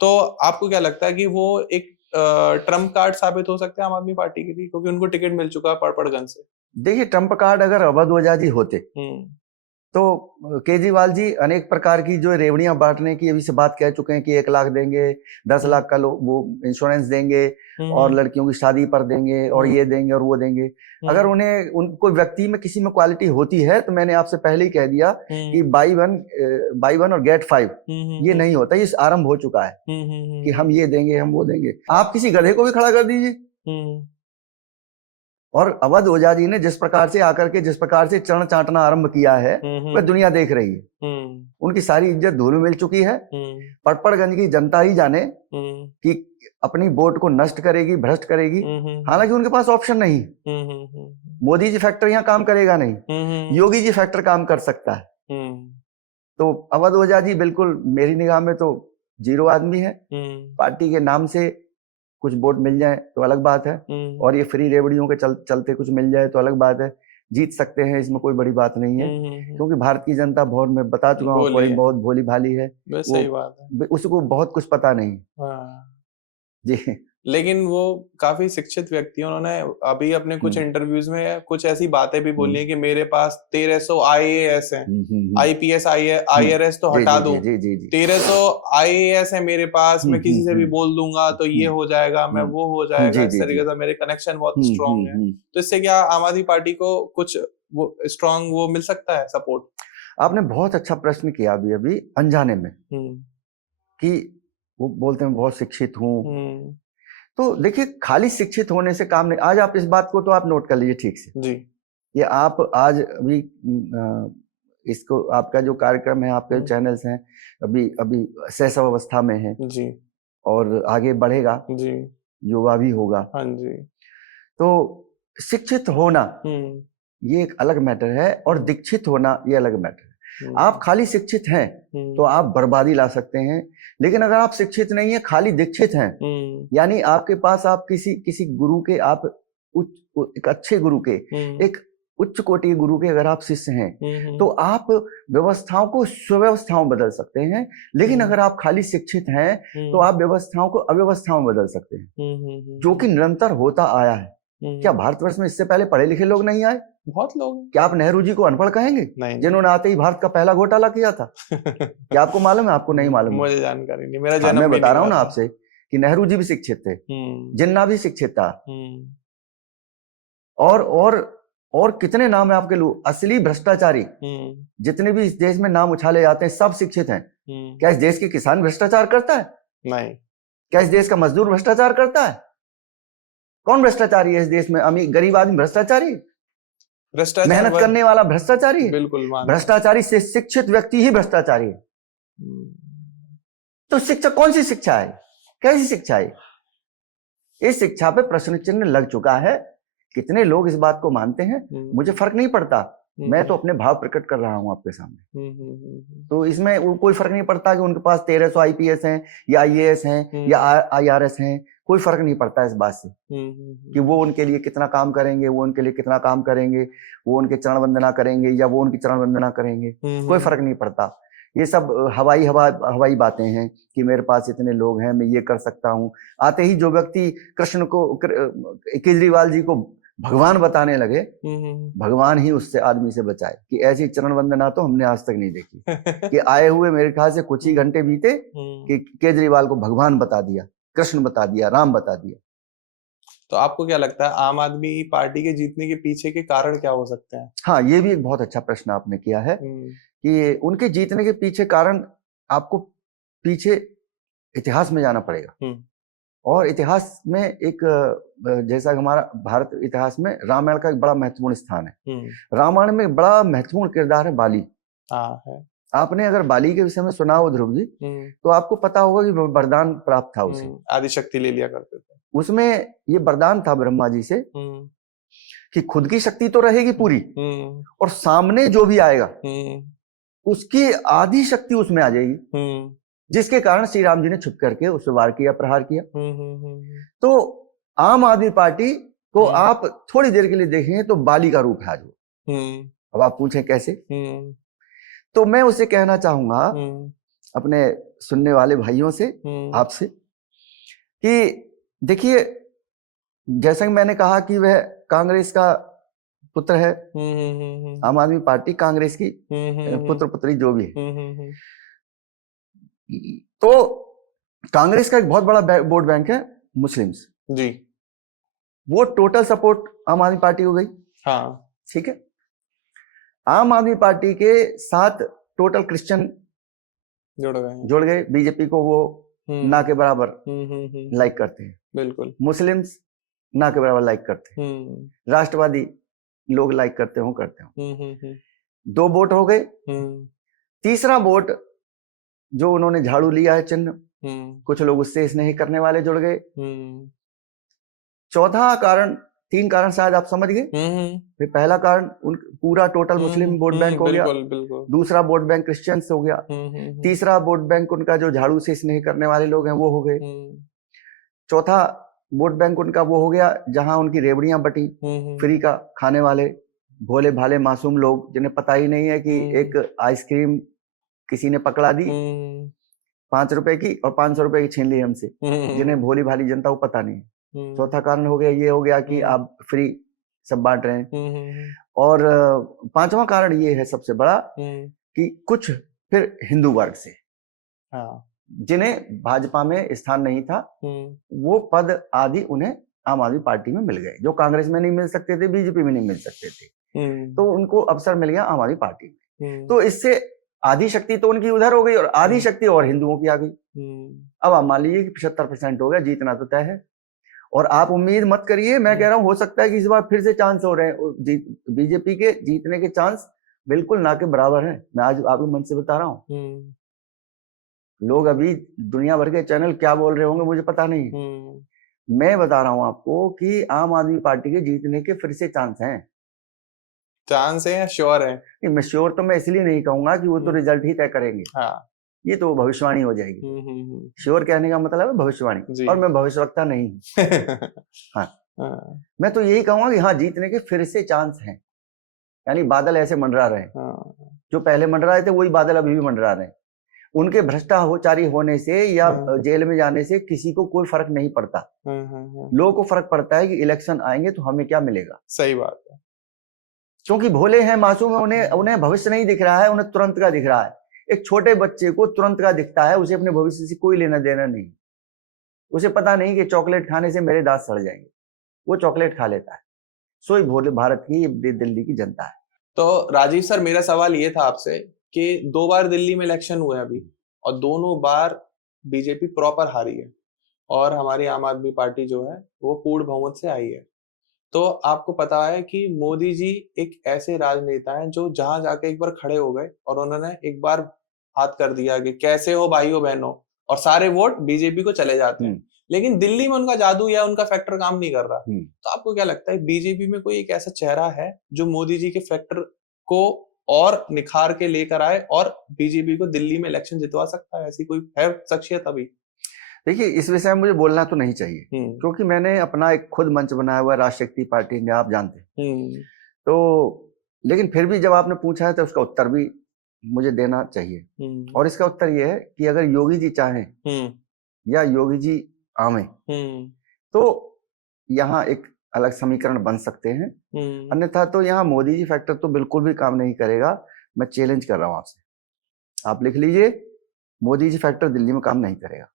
तो आपको क्या लगता है कि वो एक ट्रम्प कार्ड साबित हो सकते हैं आम आदमी पार्टी के लिए, क्योंकि उनको टिकट मिल चुका है पड़पड़गंज से? देखिए, ट्रम्प कार्ड अगर अवध ओझा जी होते तो केजरीवाल जी अनेक प्रकार की जो रेवड़ियां बांटने की अभी से बात कह चुके हैं कि 1 लाख देंगे, 10 लाख का वो इंश्योरेंस देंगे, और लड़कियों की शादी पर देंगे, और ये देंगे और वो देंगे। अगर उनको व्यक्ति में किसी में क्वालिटी होती है तो मैंने आपसे पहले ही कह दिया कि बाई वन और गेट 5 ये नहीं होता, ये आरंभ हो चुका है कि हम ये देंगे, हम वो देंगे। आप किसी गधे को भी खड़ा कर दीजिए, और अवध ओझा जी ने जिस प्रकार से आकर के जिस प्रकार से चरण चाटना आरंभ किया है वह दुनिया देख रही है। उनकी सारी इज्जत धूल में मिल चुकी है। पड़पड़गंज की जनता ही जाने कि अपनी वोट को नष्ट करेगी, भ्रष्ट करेगी। हालांकि उनके पास ऑप्शन नहीं, मोदी जी फैक्टर यहाँ काम करेगा नहीं, योगी जी फैक्टर काम कर सकता है। तो अवध ओझा जी बिल्कुल मेरी निगाह में तो जीरो आदमी है। पार्टी के नाम से कुछ वोट मिल जाए तो अलग बात है, और ये फ्री रेवड़ियों के चलते कुछ मिल जाए तो अलग बात है। जीत सकते हैं, इसमें कोई बड़ी बात नहीं है, क्योंकि भारत की जनता बहुत, मैं बता चुका हूँ, बहुत भोली भाली है। सही बात है, उसको बहुत कुछ पता नहीं जी। लेकिन वो काफी शिक्षित व्यक्ति है। उन्होंने अभी अपने कुछ इंटरव्यूज में कुछ ऐसी बातें भी बोली है कि मेरे पास 1300 IAS है, IPS IRS तो हटा दूं, 1300 IAS है मेरे पास, मैं किसी से भी बोल दूंगा तो ये हो जाएगा, मैं वो हो जाएगा, इस तरीके से मेरे कनेक्शन बहुत स्ट्रॉन्ग है। तो इससे क्या आम आदमी पार्टी को कुछ वो स्ट्रॉन्ग वो मिल सकता है सपोर्ट? आपने बहुत अच्छा प्रश्न किया अभी अनजाने में, कि वो बोलते हैं बहुत शिक्षित हूँ। तो देखिए, खाली शिक्षित होने से काम नहीं। आज आप इस बात को तो आप नोट कर लीजिए ठीक से जी। ये आप आज अभी इसको, आपका जो कार्यक्रम है, आपके चैनल्स हैं, अभी शैशव अवस्था में है जी, और आगे बढ़ेगा जी, युवा भी होगा। हाँ जी। तो शिक्षित होना ये एक अलग मैटर है, और दीक्षित होना ये अलग मैटर है। आप खाली शिक्षित हैं तो आप बर्बादी ला सकते हैं, लेकिन अगर आप शिक्षित नहीं है, खाली दीक्षित हैं, यानी आपके पास आप किसी गुरु के, आप एक अच्छे गुरु के, एक उच्च कोटि गुरु के अगर आप शिष्य हैं तो आप व्यवस्थाओं को सुव्यवस्थाओं में बदल सकते हैं। लेकिन अगर आप खाली शिक्षित हैं तो आप व्यवस्थाओं को अव्यवस्थाओं में बदल सकते हैं, जो कि निरंतर होता आया है। क्या भारतवर्ष में इससे पहले पढ़े लिखे लोग नहीं आए? बहुत लोग। क्या आप नेहरू जी को अनपढ़ कहेंगे, जिन्होंने आते ही भारत का पहला घोटाला किया था? क्या आपको मालूम है? आपको नहीं मालूम? मुझे जानकारी नहीं, मेरा जन्म मैं बता रहा हूँ ना आपसे कि नेहरू जी भी शिक्षित थे, जिन्ना भी शिक्षित था, और कितने नाम है आपके लोग असली भ्रष्टाचारी जितने भी इस देश में नाम उछाले जाते हैं सब शिक्षित हैं। क्या इस देश के किसान भ्रष्टाचार करता है? नहीं। क्या इस देश का मजदूर भ्रष्टाचार करता है? कौन भ्रष्टाचारी है इस देश में? अमीर गरीब आदमी भ्रष्टाचारी? मेहनत करने वाला भ्रष्टाचारी? बिल्कुल। भ्रष्टाचारी से शिक्षित व्यक्ति ही भ्रष्टाचारी है। तो शिक्षा कौन सी शिक्षा है? कैसी शिक्षा है? इस शिक्षा पे प्रश्न चिन्ह लग चुका है। कितने लोग इस बात को मानते हैं मुझे फर्क नहीं पड़ता, मैं तो अपने भाव प्रकट कर रहा हूं आपके सामने। तो इसमें कोई फर्क नहीं पड़ता कि उनके पास 1300 IPS हैं या IAS हैं या IRS हैं, कोई फर्क नहीं पड़ता इस बात से कि वो उनके लिए कितना काम करेंगे, वो उनके लिए कितना काम करेंगे, वो उनके चरण वंदना करेंगे या वो उनकी चरण वंदना करेंगे, कोई फर्क नहीं पड़ता। ये सब हवाई बातें हैं कि मेरे पास इतने लोग हैं, मैं ये कर सकता हूँ। आते ही जो व्यक्ति कृष्ण को, केजरीवाल जी को भगवान बताने लगे, भगवान ही उससे आदमी से बचाए कि ऐसी चरण वंदना तो हमने आज तक नहीं देखी कि आए हुए मेरे ख्याल से कुछ ही घंटे बीते कि केजरीवाल को भगवान बता दिया, कृष्ण बता दिया, राम बता दिया। तो आपको क्या लगता है आम आदमी पार्टी के जीतने के पीछे के कारण क्या हो सकते हैं? हाँ, ये भी एक बहुत अच्छा प्रश्न आपने किया है कि उनके जीतने के पीछे कारण, आपको पीछे इतिहास में जाना पड़ेगा। और इतिहास में एक, जैसा हमारा भारत इतिहास में रामायण का एक बड़ा महत्वपूर्ण स्थान है। रामायण में बड़ा महत्वपूर्ण किरदार है बाली। है। आपने अगर बाली के विषय में सुना हो ध्रुव जी, तो आपको पता होगा कि वरदान प्राप्त था उसे, आदिशक्ति ले लिया करते थे। उसमें ये वरदान था ब्रह्मा जी से कि खुद की शक्ति तो रहेगी पूरी और सामने जो भी आएगा उसकी आधी शक्ति उसमें आ जाएगी, जिसके कारण श्री राम जी ने छुप करके उस पर वार किया, प्रहार किया। तो आम आदमी पार्टी को आप थोड़ी देर के लिए देखेंगे तो बाली का रूप है आज वो। अब आप पूछें कैसे, तो मैं उसे कहना चाहूंगा अपने सुनने वाले भाइयों से, आपसे, कि देखिए, जैसा कि मैंने कहा कि वह कांग्रेस का पुत्र है, आम आदमी पार्टी कांग्रेस की पुत्र पुत्री जो भी है। तो कांग्रेस का एक बहुत बड़ा वोट बैंक है मुस्लिम्स जी, वो टोटल सपोर्ट आम आदमी पार्टी हो गई। हाँ, ठीक है। आम आदमी पार्टी के साथ टोटल क्रिश्चियन जुड़ गए बीजेपी को, वो ना के बराबर लाइक करते हैं। बिल्कुल। मुस्लिम्स ना के बराबर लाइक करते हैं, राष्ट्रवादी लोग लाइक करते हो। 2 वोट हो गए। तीसरा वोट जो उन्होंने झाड़ू लिया है चिन्ह, कुछ लोग उससे स्नेह करने वाले जुड़ गए। चौथा कारण, 3 कारण शायद आप समझ गए। फिर पहला कारण पूरा टोटल मुस्लिम वोट बैंक हो गया, दूसरा वोट बैंक क्रिश्चियंस हो गया, तीसरा वोट बैंक उनका जो झाड़ू से स्नेह करने वाले लोग हैं वो हो गए, चौथा वोट बैंक उनका वो हो गया जहां उनकी रेवड़ियां बटी, फ्री का खाने वाले भोले भाले मासूम लोग जिन्हें पता ही नहीं है कि एक आइसक्रीम किसी ने पकड़ा दी 5 रुपए की और 500 रुपए की छीन ली हमसे, जिन्हें भोली भाली जनता को पता नहीं। चौथा कारण हो गया, ये हो गया कि आप फ्री सब बांट रहे हैं। और 5वां कारण ये है सबसे बड़ा कि कुछ फिर हिंदू वर्ग से, जिन्हें भाजपा में स्थान नहीं था, वो पद आदि उन्हें आम आदमी पार्टी में मिल गए, जो कांग्रेस में नहीं मिल सकते थे, बीजेपी में नहीं मिल सकते थे, तो उनको अवसर मिल गया आम आदमी पार्टी में। तो इससे आधी शक्ति तो उनकी उधर हो गई और आधी शक्ति और हिंदुओं की आ गई। अब आप मान लीजिए कि 75% हो गया, जीतना तो तय है। और आप उम्मीद मत करिए, मैं कह रहा हूं हो सकता है कि इस बार फिर से चांस हो रहे हैं, बीजेपी के जीतने के चांस बिल्कुल ना के बराबर है। मैं आज आपके मन से बता रहा हूँ। लोग अभी दुनिया भर के चैनल क्या बोल रहे होंगे मुझे पता नहीं, मैं बता रहा हूं आपको कि आम आदमी पार्टी के जीतने के फिर से चांस हैं। चांस है या श्योर है? मैं श्योर तो मैं इसलिए नहीं कहूंगा कि वो तो रिजल्ट ही तय करेंगे, ये तो भविष्यवाणी हो जाएगी। श्योर कहने का मतलब है भविष्यवाणी, और मैं भविष्यवक्ता नहीं हूँ। हाँ, मैं तो यही कहूंगा कि हाँ, जीतने के फिर से चांस हैं। यानी बादल ऐसे मंडरा रहे हैं, जो पहले मंडरा रहे थे वही बादल अभी भी मंडरा रहे हैं। उनके भ्रष्टाचारी होने से या जेल में जाने से किसी को कोई फर्क नहीं पड़ता। लोगों को फर्क पड़ता है कि इलेक्शन आएंगे तो हमें क्या मिलेगा। सही बात है, क्योंकि भोले हैं, मासूम है, उन्हें भविष्य नहीं दिख रहा है, उन्हें तुरंत का दिख रहा है। एक छोटे बच्चे को तुरंत का दिखता है, उसे अपने भविष्य से कोई लेना देना नहीं। उसे पता नहीं कि चॉकलेट खाने से मेरे दांत सड़ जाएंगे, वो चॉकलेट खा लेता है। सोई भोले भारत की दिल्ली की जनता है। तो राजीव सर, मेरा सवाल ये था आपसे कि 2 बार दिल्ली में इलेक्शन हुए अभी, और दोनों बार बीजेपी प्रॉपर हारी है और हमारी आम आदमी पार्टी जो है वो पूर्ण बहुमत से आई है। तो आपको पता है कि मोदी जी एक ऐसे राजनेता हैं जो जहां जाके एक बार खड़े हो गए और उन्होंने एक बार हाथ कर दिया कि कैसे हो भाइयों बहनों, और सारे वोट बीजेपी को चले जाते हैं। लेकिन दिल्ली में उनका जादू या उनका फैक्टर काम नहीं कर रहा। तो आपको क्या लगता है, बीजेपी में कोई एक ऐसा चेहरा है जो मोदी जी के फैक्टर को और निखार के लेकर आए और बीजेपी को दिल्ली में इलेक्शन जितवा सकता है? ऐसी कोई है शख्सियत अभी? देखिए, इस विषय में मुझे बोलना तो नहीं चाहिए, क्योंकि मैंने अपना एक खुद मंच बनाया हुआ है, राष्ट्रशक्ति पार्टी इंडिया, आप जानते हैं। तो लेकिन फिर भी जब आपने पूछा है तो उसका उत्तर भी मुझे देना चाहिए, और इसका उत्तर यह है कि अगर योगी जी चाहें या योगी जी आवे तो यहाँ एक अलग समीकरण बन सकते हैं, अन्यथा तो यहाँ मोदी जी फैक्टर तो बिल्कुल भी काम नहीं करेगा। मैं चैलेंज कर रहा हूँ आपसे, आप लिख लीजिए, मोदी जी फैक्टर दिल्ली में काम नहीं करेगा।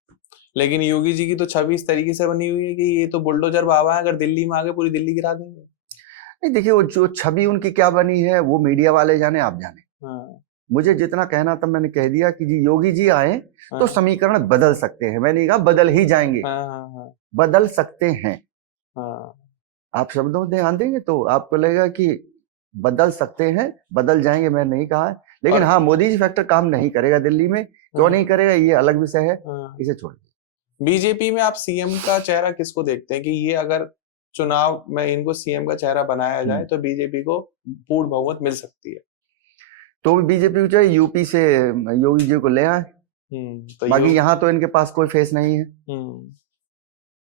लेकिन योगी जी की तो छवि इस तरीके से बनी हुई है कि ये तो बुलडोजर बाबा है, अगर दिल्ली में आगे पूरी दिल्ली गिरा देंगे। नहीं, देखिए, वो जो छवि उनकी क्या बनी है वो मीडिया वाले जाने, आप जाने। मुझे जितना कहना था मैंने कह दिया कि जी योगी जी आए तो समीकरण बदल सकते हैं। मैंने कहा बदल ही जाएंगे, बदल सकते हैं। आप शब्दों में ध्यान देंगे तो आपको लगेगा कि बदल सकते हैं, बदल जाएंगे, मैं नहीं कहा है। लेकिन हाँ, मोदी जी फैक्टर काम नहीं करेगा दिल्ली में। क्यों नहीं करेगा ये अलग विषय है, इसे छोड़ दीजिए। बीजेपी में आप सीएम का चेहरा किसको देखते हैं कि ये अगर चुनाव में इनको सीएम का चेहरा बनाया जाए तो बीजेपी को पूर्ण बहुमत मिल सकती है? तो बीजेपी को चाहिए यूपी से योगी जी को ले आए, तो बाकी यहाँ तो इनके पास कोई फेस नहीं है।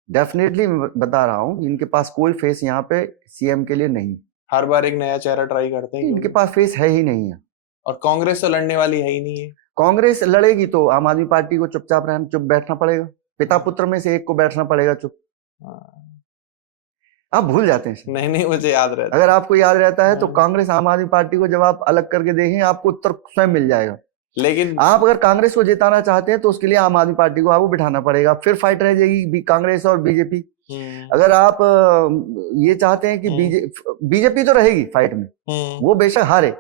डेफिनेटली बता रहा हूँ, इनके पास कोई फेस यहाँ पे सीएम के लिए नहीं। हर बार एक नया चेहरा ट्राई करते हैं, इनके पास फेस है ही नहीं है। और कांग्रेस तो लड़ने वाली है ही नहीं है। कांग्रेस लड़ेगी तो आम आदमी पार्टी को चुपचाप रहना, चुप बैठना पड़ेगा। पिता पुत्र में से एक को बैठना पड़ेगा चुप। आप भूल जाते हैं। नहीं, मुझे याद रहता है। अगर आपको याद रहता है तो कांग्रेस आम आदमी पार्टी को जब आप अलग करके देखें आपको उत्तर स्वयं मिल जाएगा। लेकिन आप अगर कांग्रेस को जिताना चाहते हैं तो उसके लिए आम आदमी पार्टी को आपको बिठाना पड़ेगा, फिर फाइट रह जाएगी कांग्रेस और बीजेपी। अगर आप ये चाहते हैं कि बीजेपी तो रहेगी फाइट में, वो बेशक हारे,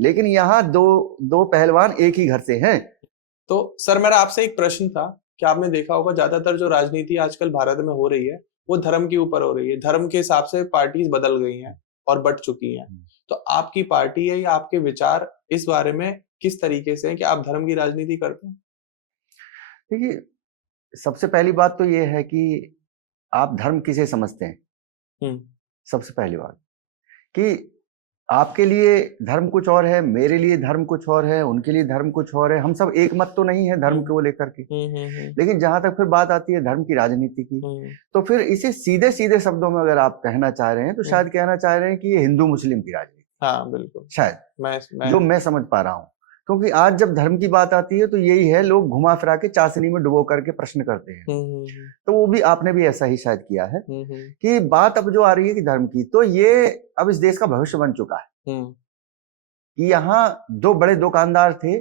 लेकिन यहाँ दो पहलवान एक ही घर से हैं। तो सर, मेरा आपसे एक प्रश्न था कि आपने देखा होगा ज्यादातर जो राजनीति आजकल भारत में हो रही है वो धर्म के ऊपर हो रही है। धर्म के हिसाब से पार्टीज बदल गई हैं और बट चुकी हैं। तो आपकी पार्टी है या आपके विचार इस बारे में किस तरीके से हैं कि आप धर्म की राजनीति करते हैं? देखिए, सबसे पहली बात तो ये है कि आप धर्म किसे समझते हैं। सबसे पहली बात कि आपके लिए धर्म कुछ और है, मेरे लिए धर्म कुछ और है, उनके लिए धर्म कुछ और है। हम सब एक मत तो नहीं है धर्म को लेकर के। लेकिन जहां तक फिर बात आती है धर्म की राजनीति की, तो फिर इसे सीधे सीधे शब्दों में अगर आप कहना चाह रहे हैं तो शायद कहना चाह रहे हैं कि ये हिंदू मुस्लिम की राजनीति। हाँ, बिल्कुल, शायद जो मैं समझ पा रहा हूँ। क्योंकि आज जब धर्म की बात आती है तो यही है, लोग घुमा फिरा के चाशनी में डुबो करके प्रश्न करते हैं। तो वो भी आपने भी ऐसा ही शायद किया है कि बात अब जो आ रही है कि धर्म की, तो ये अब इस देश का भविष्य बन चुका है कि यहाँ दो बड़े दुकानदार थे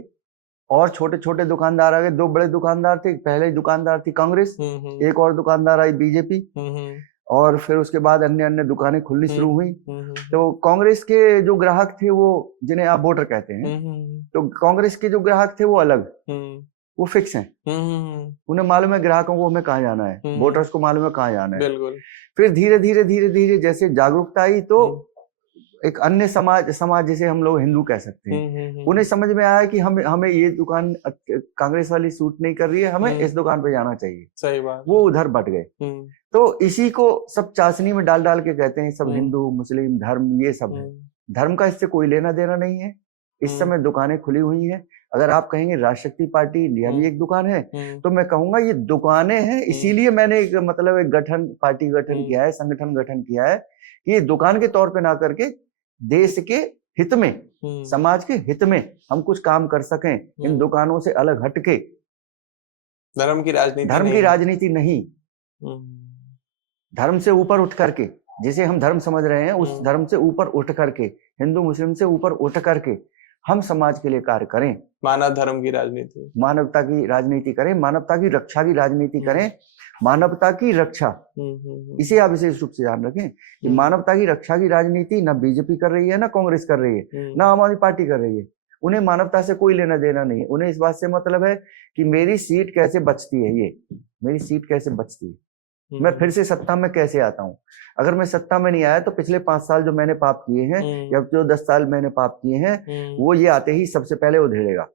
और छोटे छोटे दुकानदार आ गए। दो बड़े दुकानदार थे, पहले दुकानदार थी कांग्रेस, एक और दुकानदार आई बीजेपी, और फिर उसके बाद अन्य अन्य दुकानें खुलनी शुरू हुई। तो कांग्रेस के जो ग्राहक थे, वो जिन्हें आप वोटर कहते हैं, तो कांग्रेस के जो ग्राहक थे वो अलग, वो फिक्स हैं। उन्हें मालूम है ग्राहकों को हमें कहाँ जाना है, वोटर्स को मालूम है कहाँ जाना है। फिर धीरे धीरे धीरे धीरे जैसे जागरूकता आई तो एक अन्य समाज जिसे हम लोग हिंदू कह सकते हैं, उन्हें समझ में आया कि हमें ये दुकान कांग्रेस वाली सूट नहीं कर रही है, हमें इस दुकान पे जाना चाहिए। सही बात। वो उधर बट गए। तो इसी को सब चाशनी में डाल डाल के कहते हैं सब हिंदू मुस्लिम धर्म, ये सब है। धर्म का इससे कोई लेना देना नहीं है। इस समय दुकानें खुली हुई हैं। अगर आप कहेंगे राष्ट्रशक्ति पार्टी इंडिया भी एक दुकान है, तो मैं कहूंगा ये दुकानें हैं, इसीलिए मैंने एक पार्टी गठन किया है, संगठन गठन किया है कि ये दुकान के तौर पे ना करके देश के हित में, समाज के हित में हम कुछ काम कर सकें, इन दुकानों से अलग हटके। धर्म की राजनीति नहीं, धर्म से ऊपर उठ करके, जिसे हम धर्म समझ रहे हैं उस धर्म से ऊपर उठ करके, हिंदू मुस्लिम से ऊपर उठ करके हम समाज के लिए कार्य करें, मानव धर्म की राजनीति, मानवता की राजनीति करें, मानवता की रक्षा की राजनीति करें, मानवता की रक्षा, इसे आप विशेष रूप से ध्यान रखें कि मानवता की रक्षा की राजनीति ना बीजेपी कर रही है, ना कांग्रेस कर रही है, ना आम आदमी पार्टी कर रही है। उन्हें मानवता से कोई लेना देना नहीं है। उन्हें इस बात से मतलब है कि मेरी सीट कैसे बचती है, ये मेरी सीट कैसे बचती है, मैं फिर से सत्ता में कैसे आता हूँ। अगर मैं सत्ता में नहीं आया तो पिछले 5 साल जो मैंने पाप किए हैं या जो 10 साल मैंने पाप किए हैं वो ये आते ही सबसे पहले उधेड़ेगा,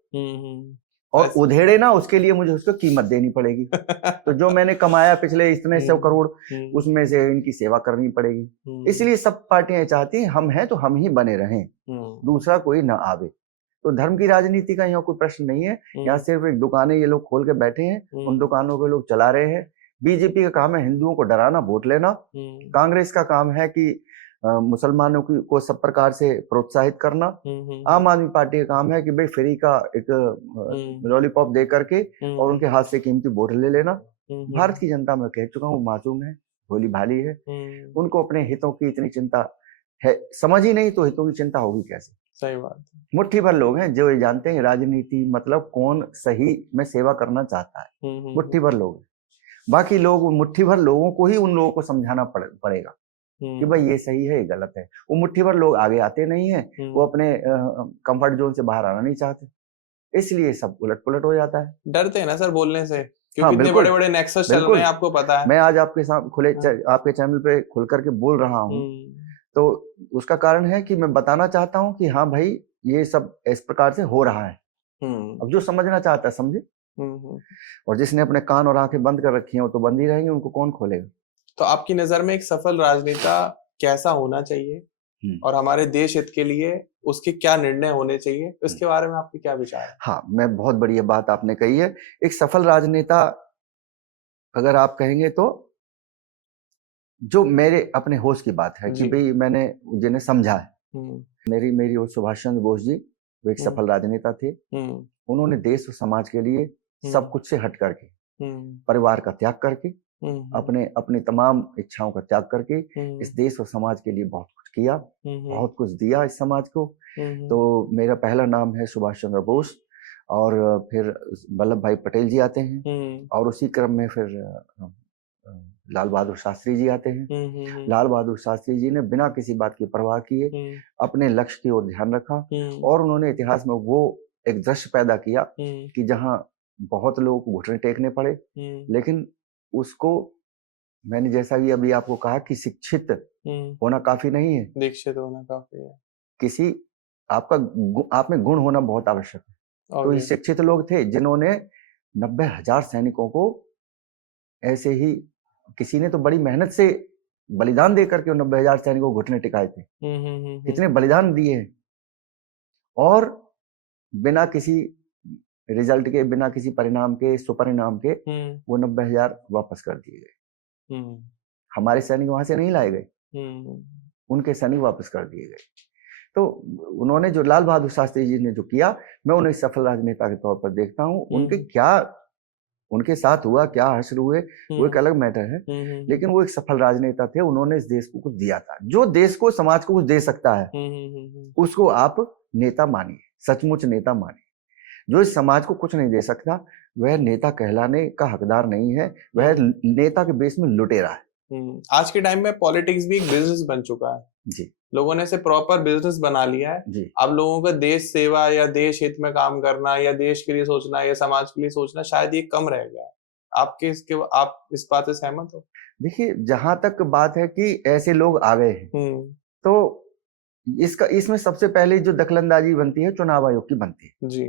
और उधेड़े ना उसके लिए मुझे उसको कीमत देनी पड़ेगी। तो जो मैंने कमाया पिछले इतने 100 करोड़ उसमें से इनकी सेवा करनी पड़ेगी। इसलिए सब पार्टियां चाहती हैं हम हैं तो हम ही बने रहें, दूसरा कोई ना आवे। तो धर्म की राजनीति का यहाँ कोई प्रश्न नहीं है। यहाँ सिर्फ एक दुकानें ये लोग खोल के बैठे हैं, उन दुकानों को लोग चला रहे हैं। बीजेपी का काम है हिंदुओं को डराना, वोट लेना। कांग्रेस का काम है कि मुसलमानों को सब प्रकार से प्रोत्साहित करना। आम आदमी पार्टी का काम है कि भाई फ्री का एक लॉलीपॉप दे करके और उनके हाथ से कीमती वोट ले लेना। भारत की जनता मैं कह चुका हूँ मासूम है, भोली भाली है, उनको अपने हितों की इतनी चिंता है, समझ ही नहीं तो हितों की चिंता होगी कैसे। सही बात। मुट्ठी भर लोग हैं जो ये जानते हैं राजनीति मतलब कौन सही में सेवा करना चाहता है, मुट्ठी भर लोग। बाकी लोग, मुट्ठी भर लोगों को ही उन लोगों को समझाना पड़ेगा कि भाई ये सही है ये गलत है। वो मुट्ठी भर लोग आगे आते नहीं है, वो अपने कंफर्ट जोन से बाहर आना नहीं चाहते, इसलिए सब उलट पुलट हो जाता है। डरते हैं ना सर बोलने से, क्योंकि इतने बड़े बड़े नेक्सस चल रहे हैं, आपको पता है। मैं आज आपके साथ आपके चैनल पे खुल करके बोल रहा हूँ तो उसका कारण है कि मैं बताना चाहता हूँ कि हाँ भाई ये सब इस प्रकार से हो रहा है। अब जो समझना चाहता है समझे, और जिसने अपने कान और आंखें बंद कर रखी हैं वो तो बंद ही रहेंगे, उनको कौन खोलेगा। तो आपकी नजर में एक सफल राजनेता कैसा होना चाहिए और हमारे देश हित के लिए उसके क्या निर्णय होने चाहिए, इसके बारे में आपके क्या विचार है? हाँ, मैं बहुत बढ़िया बात आपने कही है। एक सफल राजनेता अगर आप कहेंगे तो जो मेरे अपने होश की बात है कि भाई मैंने जिन्हें समझा है, मेरी वो सुभाष चंद्र बोस जी, वो एक सफल राजनेता थे। उन्होंने देश और समाज के लिए सब कुछ से हट करके, परिवार का त्याग करके, अपनी तमाम इच्छाओं का त्याग करके इस देश और समाज के लिए बहुत कुछ किया, बहुत कुछ दिया इस समाज को। तो मेरा पहला नाम है सुभाष चंद्र बोस, और फिर वल्लभ भाई पटेल जी आते हैं, और उसी क्रम में फिर लाल बहादुर शास्त्री जी आते हैं। लाल बहादुर शास्त्री जी ने बिना किसी बात की परवाह किए अपने लक्ष्य की ओर ध्यान रखा, और उन्होंने इतिहास में वो एक दृश्य पैदा किया कि जहां बहुत लोगों को घुटने टेकने पड़े, लेकिन उसको मैंने जैसा कि अभी आपको कहा कि शिक्षित होना काफी नहीं है, दीक्षित होना काफी है। किसी आप में गुण होना बहुत आवश्यक है। तो ये शिक्षित लोग थे जिन्होंने 90,000 सैनिकों को ऐसे ही, किसी ने तो बड़ी मेहनत से बलिदान दे करके 90,000 सैनिकों को घुटने टिकाए थे। कितने बलिदान दिए हैं, और बिना किसी रिजल्ट के, बिना किसी परिणाम के, सुपरिणाम के वो 90,000 वापस कर दिए गए। हमारे सैनिक वहां से नहीं लाए गए, उनके सैनिक वापस कर दिए गए। तो उन्होंने जो लाल बहादुर शास्त्री जी ने जो किया, मैं उन्हें सफल राजनेता के तौर पर देखता हूँ। उनके क्या उनके साथ हुआ, क्या हश्र हुए, वो एक अलग मैटर है, लेकिन वो एक सफल राजनेता थे। उन्होंने इस देश को कुछ दिया था। जो देश को, समाज को कुछ दे सकता है उसको आप नेता मानिए, सचमुच नेता मानिए। जो इस समाज को कुछ नहीं दे सकता वह नेता कहलाने का हकदार नहीं है, वह नेता के बेस में लुटेरा है। आज के टाइम में पॉलिटिक्स भी एक बिजनेस बन चुका है जी, लोगों ने इसे प्रॉपर बिजनेस बना लिया है जी। अब लोगों का देश सेवा या देश हित में काम करना या देश के लिए सोचना या समाज के लिए सोचना शायद ये कम रह गया है। आप इस बात से सहमत हो? देखिए, जहां तक बात है कि ऐसे लोग आ गए हैं तो इसमें सबसे पहले जो दखलंदाजी बनती है चुनाव आयोग की बनती है। जी।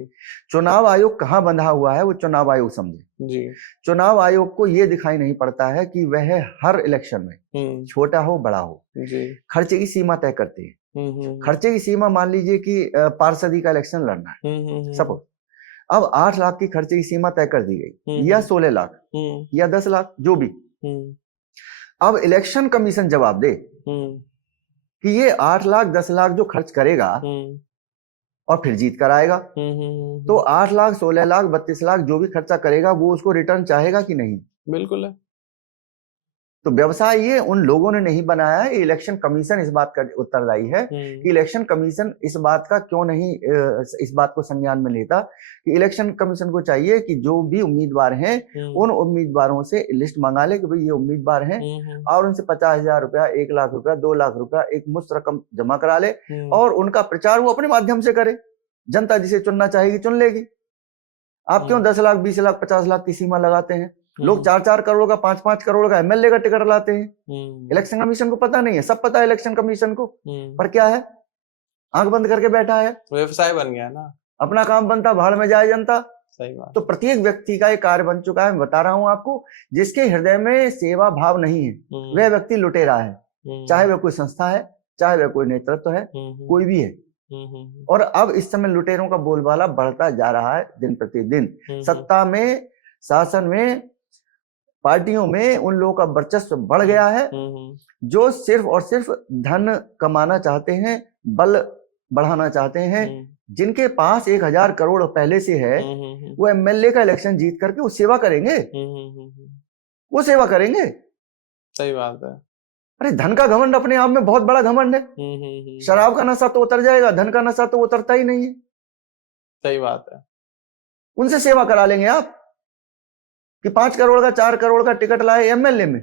चुनाव आयोग कहाँ बंधा हुआ है वो चुनाव आयोग समझे। जी। चुनाव आयोग को ये दिखाई नहीं पड़ता है कि वह हर इलेक्शन में छोटा हो बड़ा हो, जी, खर्चे की सीमा तय करती है। खर्चे की सीमा मान लीजिए कि पार्षदी का इलेक्शन लड़ना है सपोज, अब 8 लाख की खर्चे की सीमा तय कर दी गई, या 16 लाख या 10 लाख जो भी। अब इलेक्शन कमीशन जवाब दे कि ये 8 लाख 10 लाख जो खर्च करेगा और फिर जीत कर आएगा, तो 8 लाख 16 लाख 32 लाख जो भी खर्चा करेगा वो उसको रिटर्न चाहेगा कि नहीं? बिल्कुल है। तो व्यवसाय ये उन लोगों ने नहीं बनाया है, इलेक्शन कमीशन इस बात का उत्तरदायी है कि इलेक्शन कमीशन इस बात का क्यों नहीं इस बात को संज्ञान में लेता कि इलेक्शन कमीशन को चाहिए कि जो भी उम्मीदवार हैं उन उम्मीदवारों से लिस्ट मंगा ले कि भाई ये उम्मीदवार हैं और उनसे 50,000 रुपया, 1 लाख रुपया, 2 लाख रुपया एक मुश्त रकम जमा करा ले और उनका प्रचार वो अपने माध्यम से करे। जनता जिसे चुनना चाहेगी चुन लेगी। आप क्यों 10 लाख, 20 लाख, 50 लाख की सीमा लगाते हैं? लोग 4-4 करोड़ का, 5-5 करोड़ का एमएलए का टिकट लाते हैं। इलेक्शन कमीशन को पता नहीं है, सब पता है इलेक्शन कमीशन को, पर क्या है, आंख बंद करके बैठा है। व्यवसाय बन गया ना, अपना काम बनता, भाड़ में जाए जनता। सही बात। तो प्रत्येक व्यक्ति का एक कार्य बन चुका है। मैं बता रहा हूं आपको, जिसके हृदय में सेवा भाव नहीं है वह व्यक्ति लुटेरा है, चाहे वह कोई संस्था है, चाहे वह कोई नेतृत्व है, कोई भी है। और अब इस समय लुटेरों का बोलबाला बढ़ता जा रहा है दिन प्रतिदिन। सत्ता में, शासन में, पार्टियों में उन लोगों का वर्चस्व बढ़ गया है जो सिर्फ और सिर्फ धन कमाना चाहते हैं, बल बढ़ाना चाहते हैं। जिनके पास 1,000 करोड़ पहले से है वो एमएलए का इलेक्शन जीत करके वो सेवा करेंगे, वो सेवा करेंगे। सही बात है। अरे धन का घमंड अपने आप में बहुत बड़ा घमंड है। शराब का नशा तो उतर जाएगा, धन का नशा तो उतरता ही नहीं है। सही बात है। उनसे सेवा करा लेंगे आप कि 5 करोड़ का, 4 करोड़ का टिकट लाए एमएलए में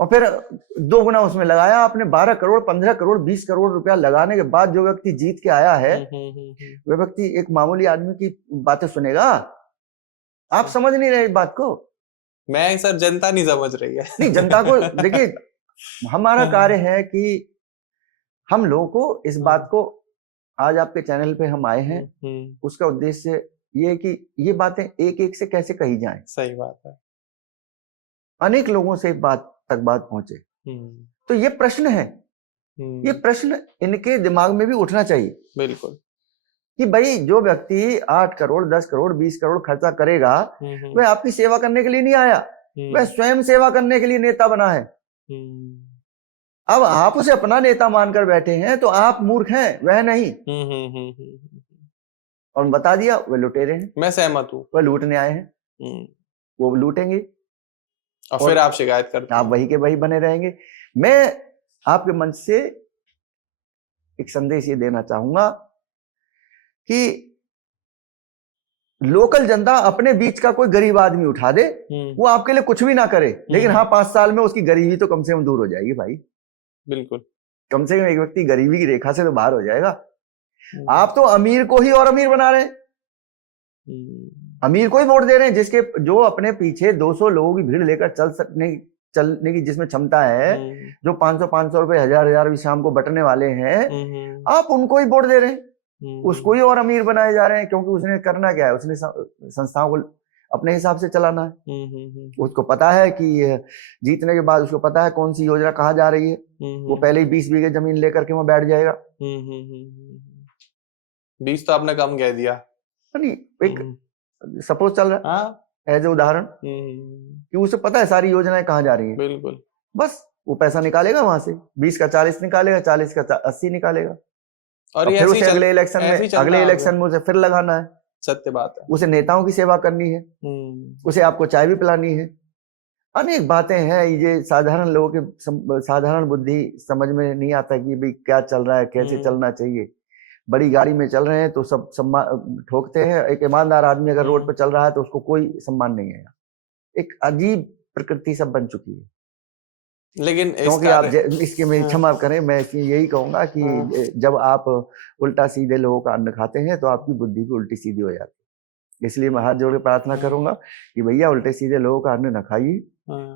और फिर 2 गुना उसमें लगाया आपने। 12 करोड़, 15 करोड़, 20 करोड़ रुपया लगाने के बाद जो व्यक्ति जीत के आया है वह व्यक्ति एक मामूली आदमी की बातें सुनेगा? आप समझ नहीं रहे इस बात को। मैं सर, जनता नहीं समझ रही है। नहीं, जनता को देखिए, हमारा कार्य है कि हम लोगों को इस बात को, आज आपके चैनल पे हम आए हैं, उसका उद्देश्य ये कि ये बातें एक एक से कैसे कही जाएं। सही बात है। अनेक लोगों से बात तक बात पहुंचे। तो ये प्रश्न है, ये प्रश्न इनके दिमाग में भी उठना चाहिए। बिल्कुल कि भाई जो व्यक्ति 8 करोड़, 10 करोड़, 20 करोड़ खर्चा करेगा वह आपकी सेवा करने के लिए नहीं आया, वह स्वयं सेवा करने के लिए नेता बना है। अब आप उसे अपना नेता मानकर बैठे हैं तो आप मूर्ख हैं, वह नहीं। और बता दिया वह लुटेरे हैं। मैं सहमत हूँ। वह लूटने आए हैं, वो लूटेंगे और फिर आप शिकायत करते, आप वही के वही बने रहेंगे। मैं आपके मंच से एक संदेश ये देना चाहूंगा कि लोकल जनता अपने बीच का कोई गरीब आदमी उठा दे, वो आपके लिए कुछ भी ना करे, लेकिन हाँ 5 साल में उसकी गरीबी तो कम से कम दूर हो जाएगी भाई। बिल्कुल, कम से कम एक व्यक्ति गरीबी की रेखा से तो बाहर हो जाएगा। आप तो अमीर को ही और अमीर बना रहे हैं, अमीर को ही वोट दे रहे हैं, जिसके जो अपने पीछे 200 लोगों की भीड़ लेकर चलने की जिसमें क्षमता है, जो 500 रुपए, 1,000 भी शाम को बटने वाले हैं, आप उनको ही वोट दे रहे हैं। उसको ही और अमीर बनाए जा रहे हैं, क्योंकि उसने करना क्या है, उसने संस्थाओं को अपने हिसाब से चलाना है। उसको पता है कि जीतने के बाद उसको पता है कौन सी योजना कहाँ जा रही है। वो पहले ही 20 बीघे जमीन लेकर के वहां बैठ जाएगा। 20 तो आपने कम कह दिया। नहीं, एक सपोज चल रहा है एज ए उदाहरण कि उसे पता है सारी योजनाएं कहाँ जा रही है। बिल्कुल, बस वो पैसा निकालेगा वहां से, 20 का 40 निकालेगा, 40 का 80 निकालेगा, और फिर उसे अगले इलेक्शन में उसे फिर लगाना है। सत्य बात है। उसे नेताओं की सेवा करनी है, उसे आपको चाय भी पिलानी है। अनेक बातें हैं, ये साधारण लोगों के साधारण बुद्धि समझ में नहीं आता कि भाई क्या चल रहा है, कैसे चलना चाहिए। बड़ी गाड़ी में चल रहे हैं तो सब सम्मान ठोकते हैं। एक ईमानदार आदमी अगर रोड पर चल रहा है तो उसको कोई सम्मान नहीं है। एक अजीब प्रकृति सब बन चुकी है। लेकिन क्योंकि आप इसके में क्षमा करें, मैं यही कहूंगा कि जब आप उल्टा सीधे लोगों का अन्न खाते हैं तो आपकी बुद्धि भी उल्टी सीधी हो जाती है। इसलिए मैं हाथ जोड़ के प्रार्थना करूंगा कि भैया उल्टे सीधे लोगों का अन्न न खाइए,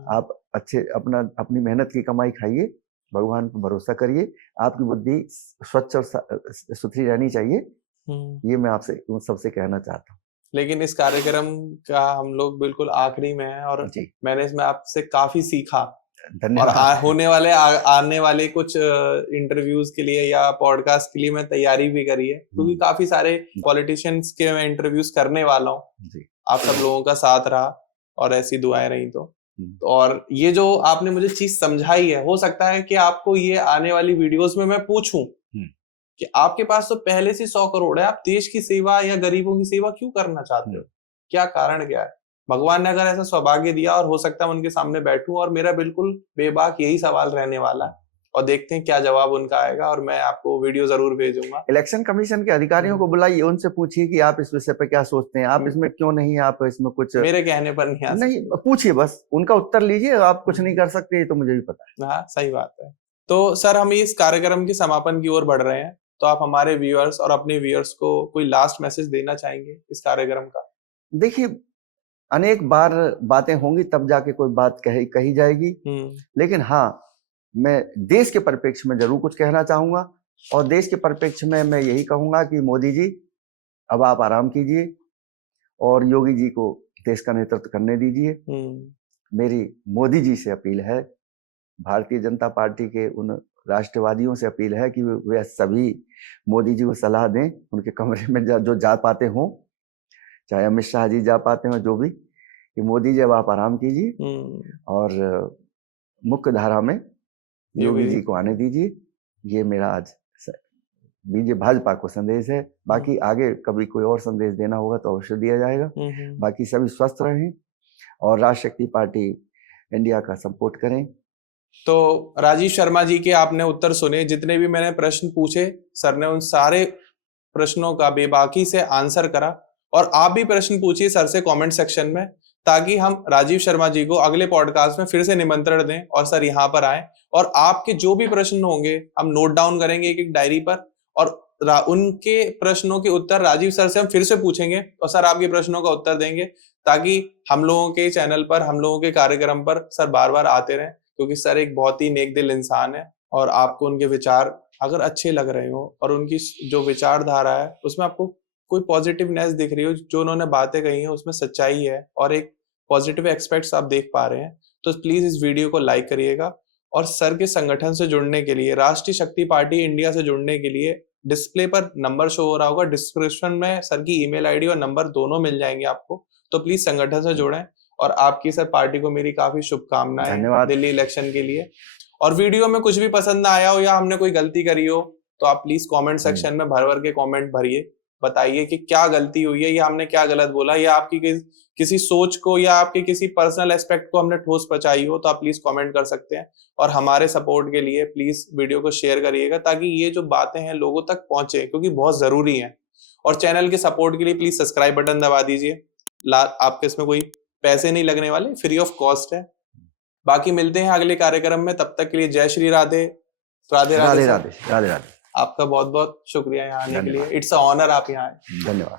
आप अच्छे अपनी मेहनत की कमाई खाइए, भगवान पर भरोसा करिए, आपकी बुद्धि स्वच्छ और सुथरी रहनी चाहिए। ये मैं आपसे सबसे कहना चाहता हूँ। लेकिन इस कार्यक्रम का हम लोग बिल्कुल आखिरी में है और मैंने इसमें आपसे काफी सीखा। और होने वाले आने वाले कुछ इंटरव्यूज के लिए या पॉडकास्ट के लिए मैं तैयारी भी करी है, क्योंकि काफी सारे पॉलिटिशियंस के मैं इंटरव्यूज करने वाला हूँ। आप सब लोगों का साथ रहा और ऐसी दुआएं रही तो और ये जो आपने मुझे चीज समझाई है, हो सकता है कि आपको ये आने वाली वीडियोस में मैं पूछूं कि आपके पास तो पहले से 100 करोड़ है, आप देश की सेवा या गरीबों की सेवा क्यों करना चाहते हो, क्या कारण क्या है? भगवान ने अगर ऐसा सौभाग्य दिया और हो सकता है मैं उनके सामने बैठूं, और मेरा बिल्कुल बेबाक यही सवाल रहने वाला है, और देखते हैं क्या जवाब उनका आएगा, और मैं आपको वीडियो जरूर भेजूंगा। इलेक्शन कमीशन के अधिकारियों को बुलाइए, उनसे पूछिए कि आप इस विषय पे क्या सोचते हैं, आप इसमें क्यों नहीं, आप इसमें कुछ मेरे कहने पर नहीं आ नहीं, पूछिए, बस उनका उत्तर लीजिए। आप कुछ नहीं कर सकते, ये तो मुझे भी पता है। हाँ, सही बात है। तो सर, हम इस कार्यक्रम के समापन की ओर बढ़ रहे हैं, तो आप हमारे व्यूअर्स और अपने व्यूअर्स को कोई लास्ट मैसेज देना चाहेंगे इस कार्यक्रम का? देखिए, अनेक बार बातें होंगी तब जाके कोई बात कही जाएगी, लेकिन हाँ, मैं देश के परिप्रेक्ष्य में जरूर कुछ कहना चाहूंगा, और देश के परिप्रेक्ष्य में मैं यही कहूंगा कि मोदी जी, अब आप आराम कीजिए और योगी जी को देश का नेतृत्व करने दीजिए। मेरी मोदी जी से अपील है, भारतीय जनता पार्टी के उन राष्ट्रवादियों से अपील है कि वे सभी मोदी जी को सलाह दें, उनके कमरे में जो जा पाते हों, चाहे अमित शाह जी जा पाते हो, जो भी, कि मोदी जी अब आप आराम कीजिए और मुख्य धारा में योगी जी को आने दीजिए। ये मेरा आज बीजेपी भाजपा को संदेश है। बाकी आगे कभी कोई और संदेश देना होगा तो अवश्य दिया जाएगा। बाकी सभी स्वस्थ रहें और राष्ट्र शक्ति पार्टी इंडिया का सपोर्ट करें। तो राजीव शर्मा जी के आपने उत्तर सुने, जितने भी मैंने प्रश्न पूछे सर ने उन सारे प्रश्नों का बेबाकी से आंसर करा, और आप भी प्रश्न पूछिए सर से कमेंट सेक्शन में, ताकि हम राजीव शर्मा जी को अगले पॉडकास्ट में फिर से निमंत्रण दें और सर यहाँ पर आए, और आपके जो भी प्रश्न होंगे हम नोट डाउन करेंगे एक एक डायरी पर, और उनके प्रश्नों के उत्तर राजीव सर से हम फिर से पूछेंगे और सर आपके प्रश्नों का उत्तर देंगे, ताकि हम लोगों के चैनल पर, हम लोगों के कार्यक्रम पर सर बार बार आते रहें, क्योंकि सर एक बहुत ही नेक दिल इंसान है, और आपको उनके विचार अगर अच्छे लग रहे हो और उनकी जो विचारधारा है उसमें आपको कोई पॉजिटिवनेस दिख रही हो, जो उन्होंने बातें कही हैं उसमें सच्चाई है और एक पॉजिटिव एस्पेक्ट्स आप देख पा रहे हैं, तो प्लीज इस वीडियो को लाइक करिएगा। और सर के संगठन से जुड़ने के लिए, राष्ट्रीय शक्ति पार्टी इंडिया से जुड़ने के लिए डिस्प्ले पर नंबर शो हो रहा होगा, डिस्क्रिप्शन में सर की ईमेल आईडी और नंबर दोनों मिल जाएंगे आपको, तो प्लीज संगठन से जुड़ें। और आपकी सर पार्टी को मेरी काफी शुभकामनाएं दिल्ली इलेक्शन के लिए। और वीडियो में कुछ भी पसंद ना आया हो या हमने कोई गलती करी हो तो आप प्लीज कमेंट सेक्शन में भर भर के कमेंट भरिए, बताइए कि क्या गलती हुई है या हमने क्या गलत बोला, या आपकी किसी सोच को या आपके किसी पर्सनल एस्पेक्ट को हमने ठोस पहुंचाई हो, तो आप प्लीज कमेंट कर सकते हैं। और हमारे सपोर्ट के लिए प्लीज वीडियो को शेयर करिएगा, ताकि ये जो बातें हैं लोगों तक पहुंचे, क्योंकि बहुत जरूरी है। और चैनल के सपोर्ट के लिए प्लीज सब्सक्राइब बटन दबा दीजिए, आपके इसमें कोई पैसे नहीं लगने वाले, फ्री ऑफ कॉस्ट है। बाकी मिलते हैं अगले कार्यक्रम में, तब तक के लिए जय श्री राधे राधे राधे राधे राधे। आपका बहुत बहुत शुक्रिया यहाँ आने के लिए, इट्स अ ऑनर आप यहाँ आए। धन्यवाद।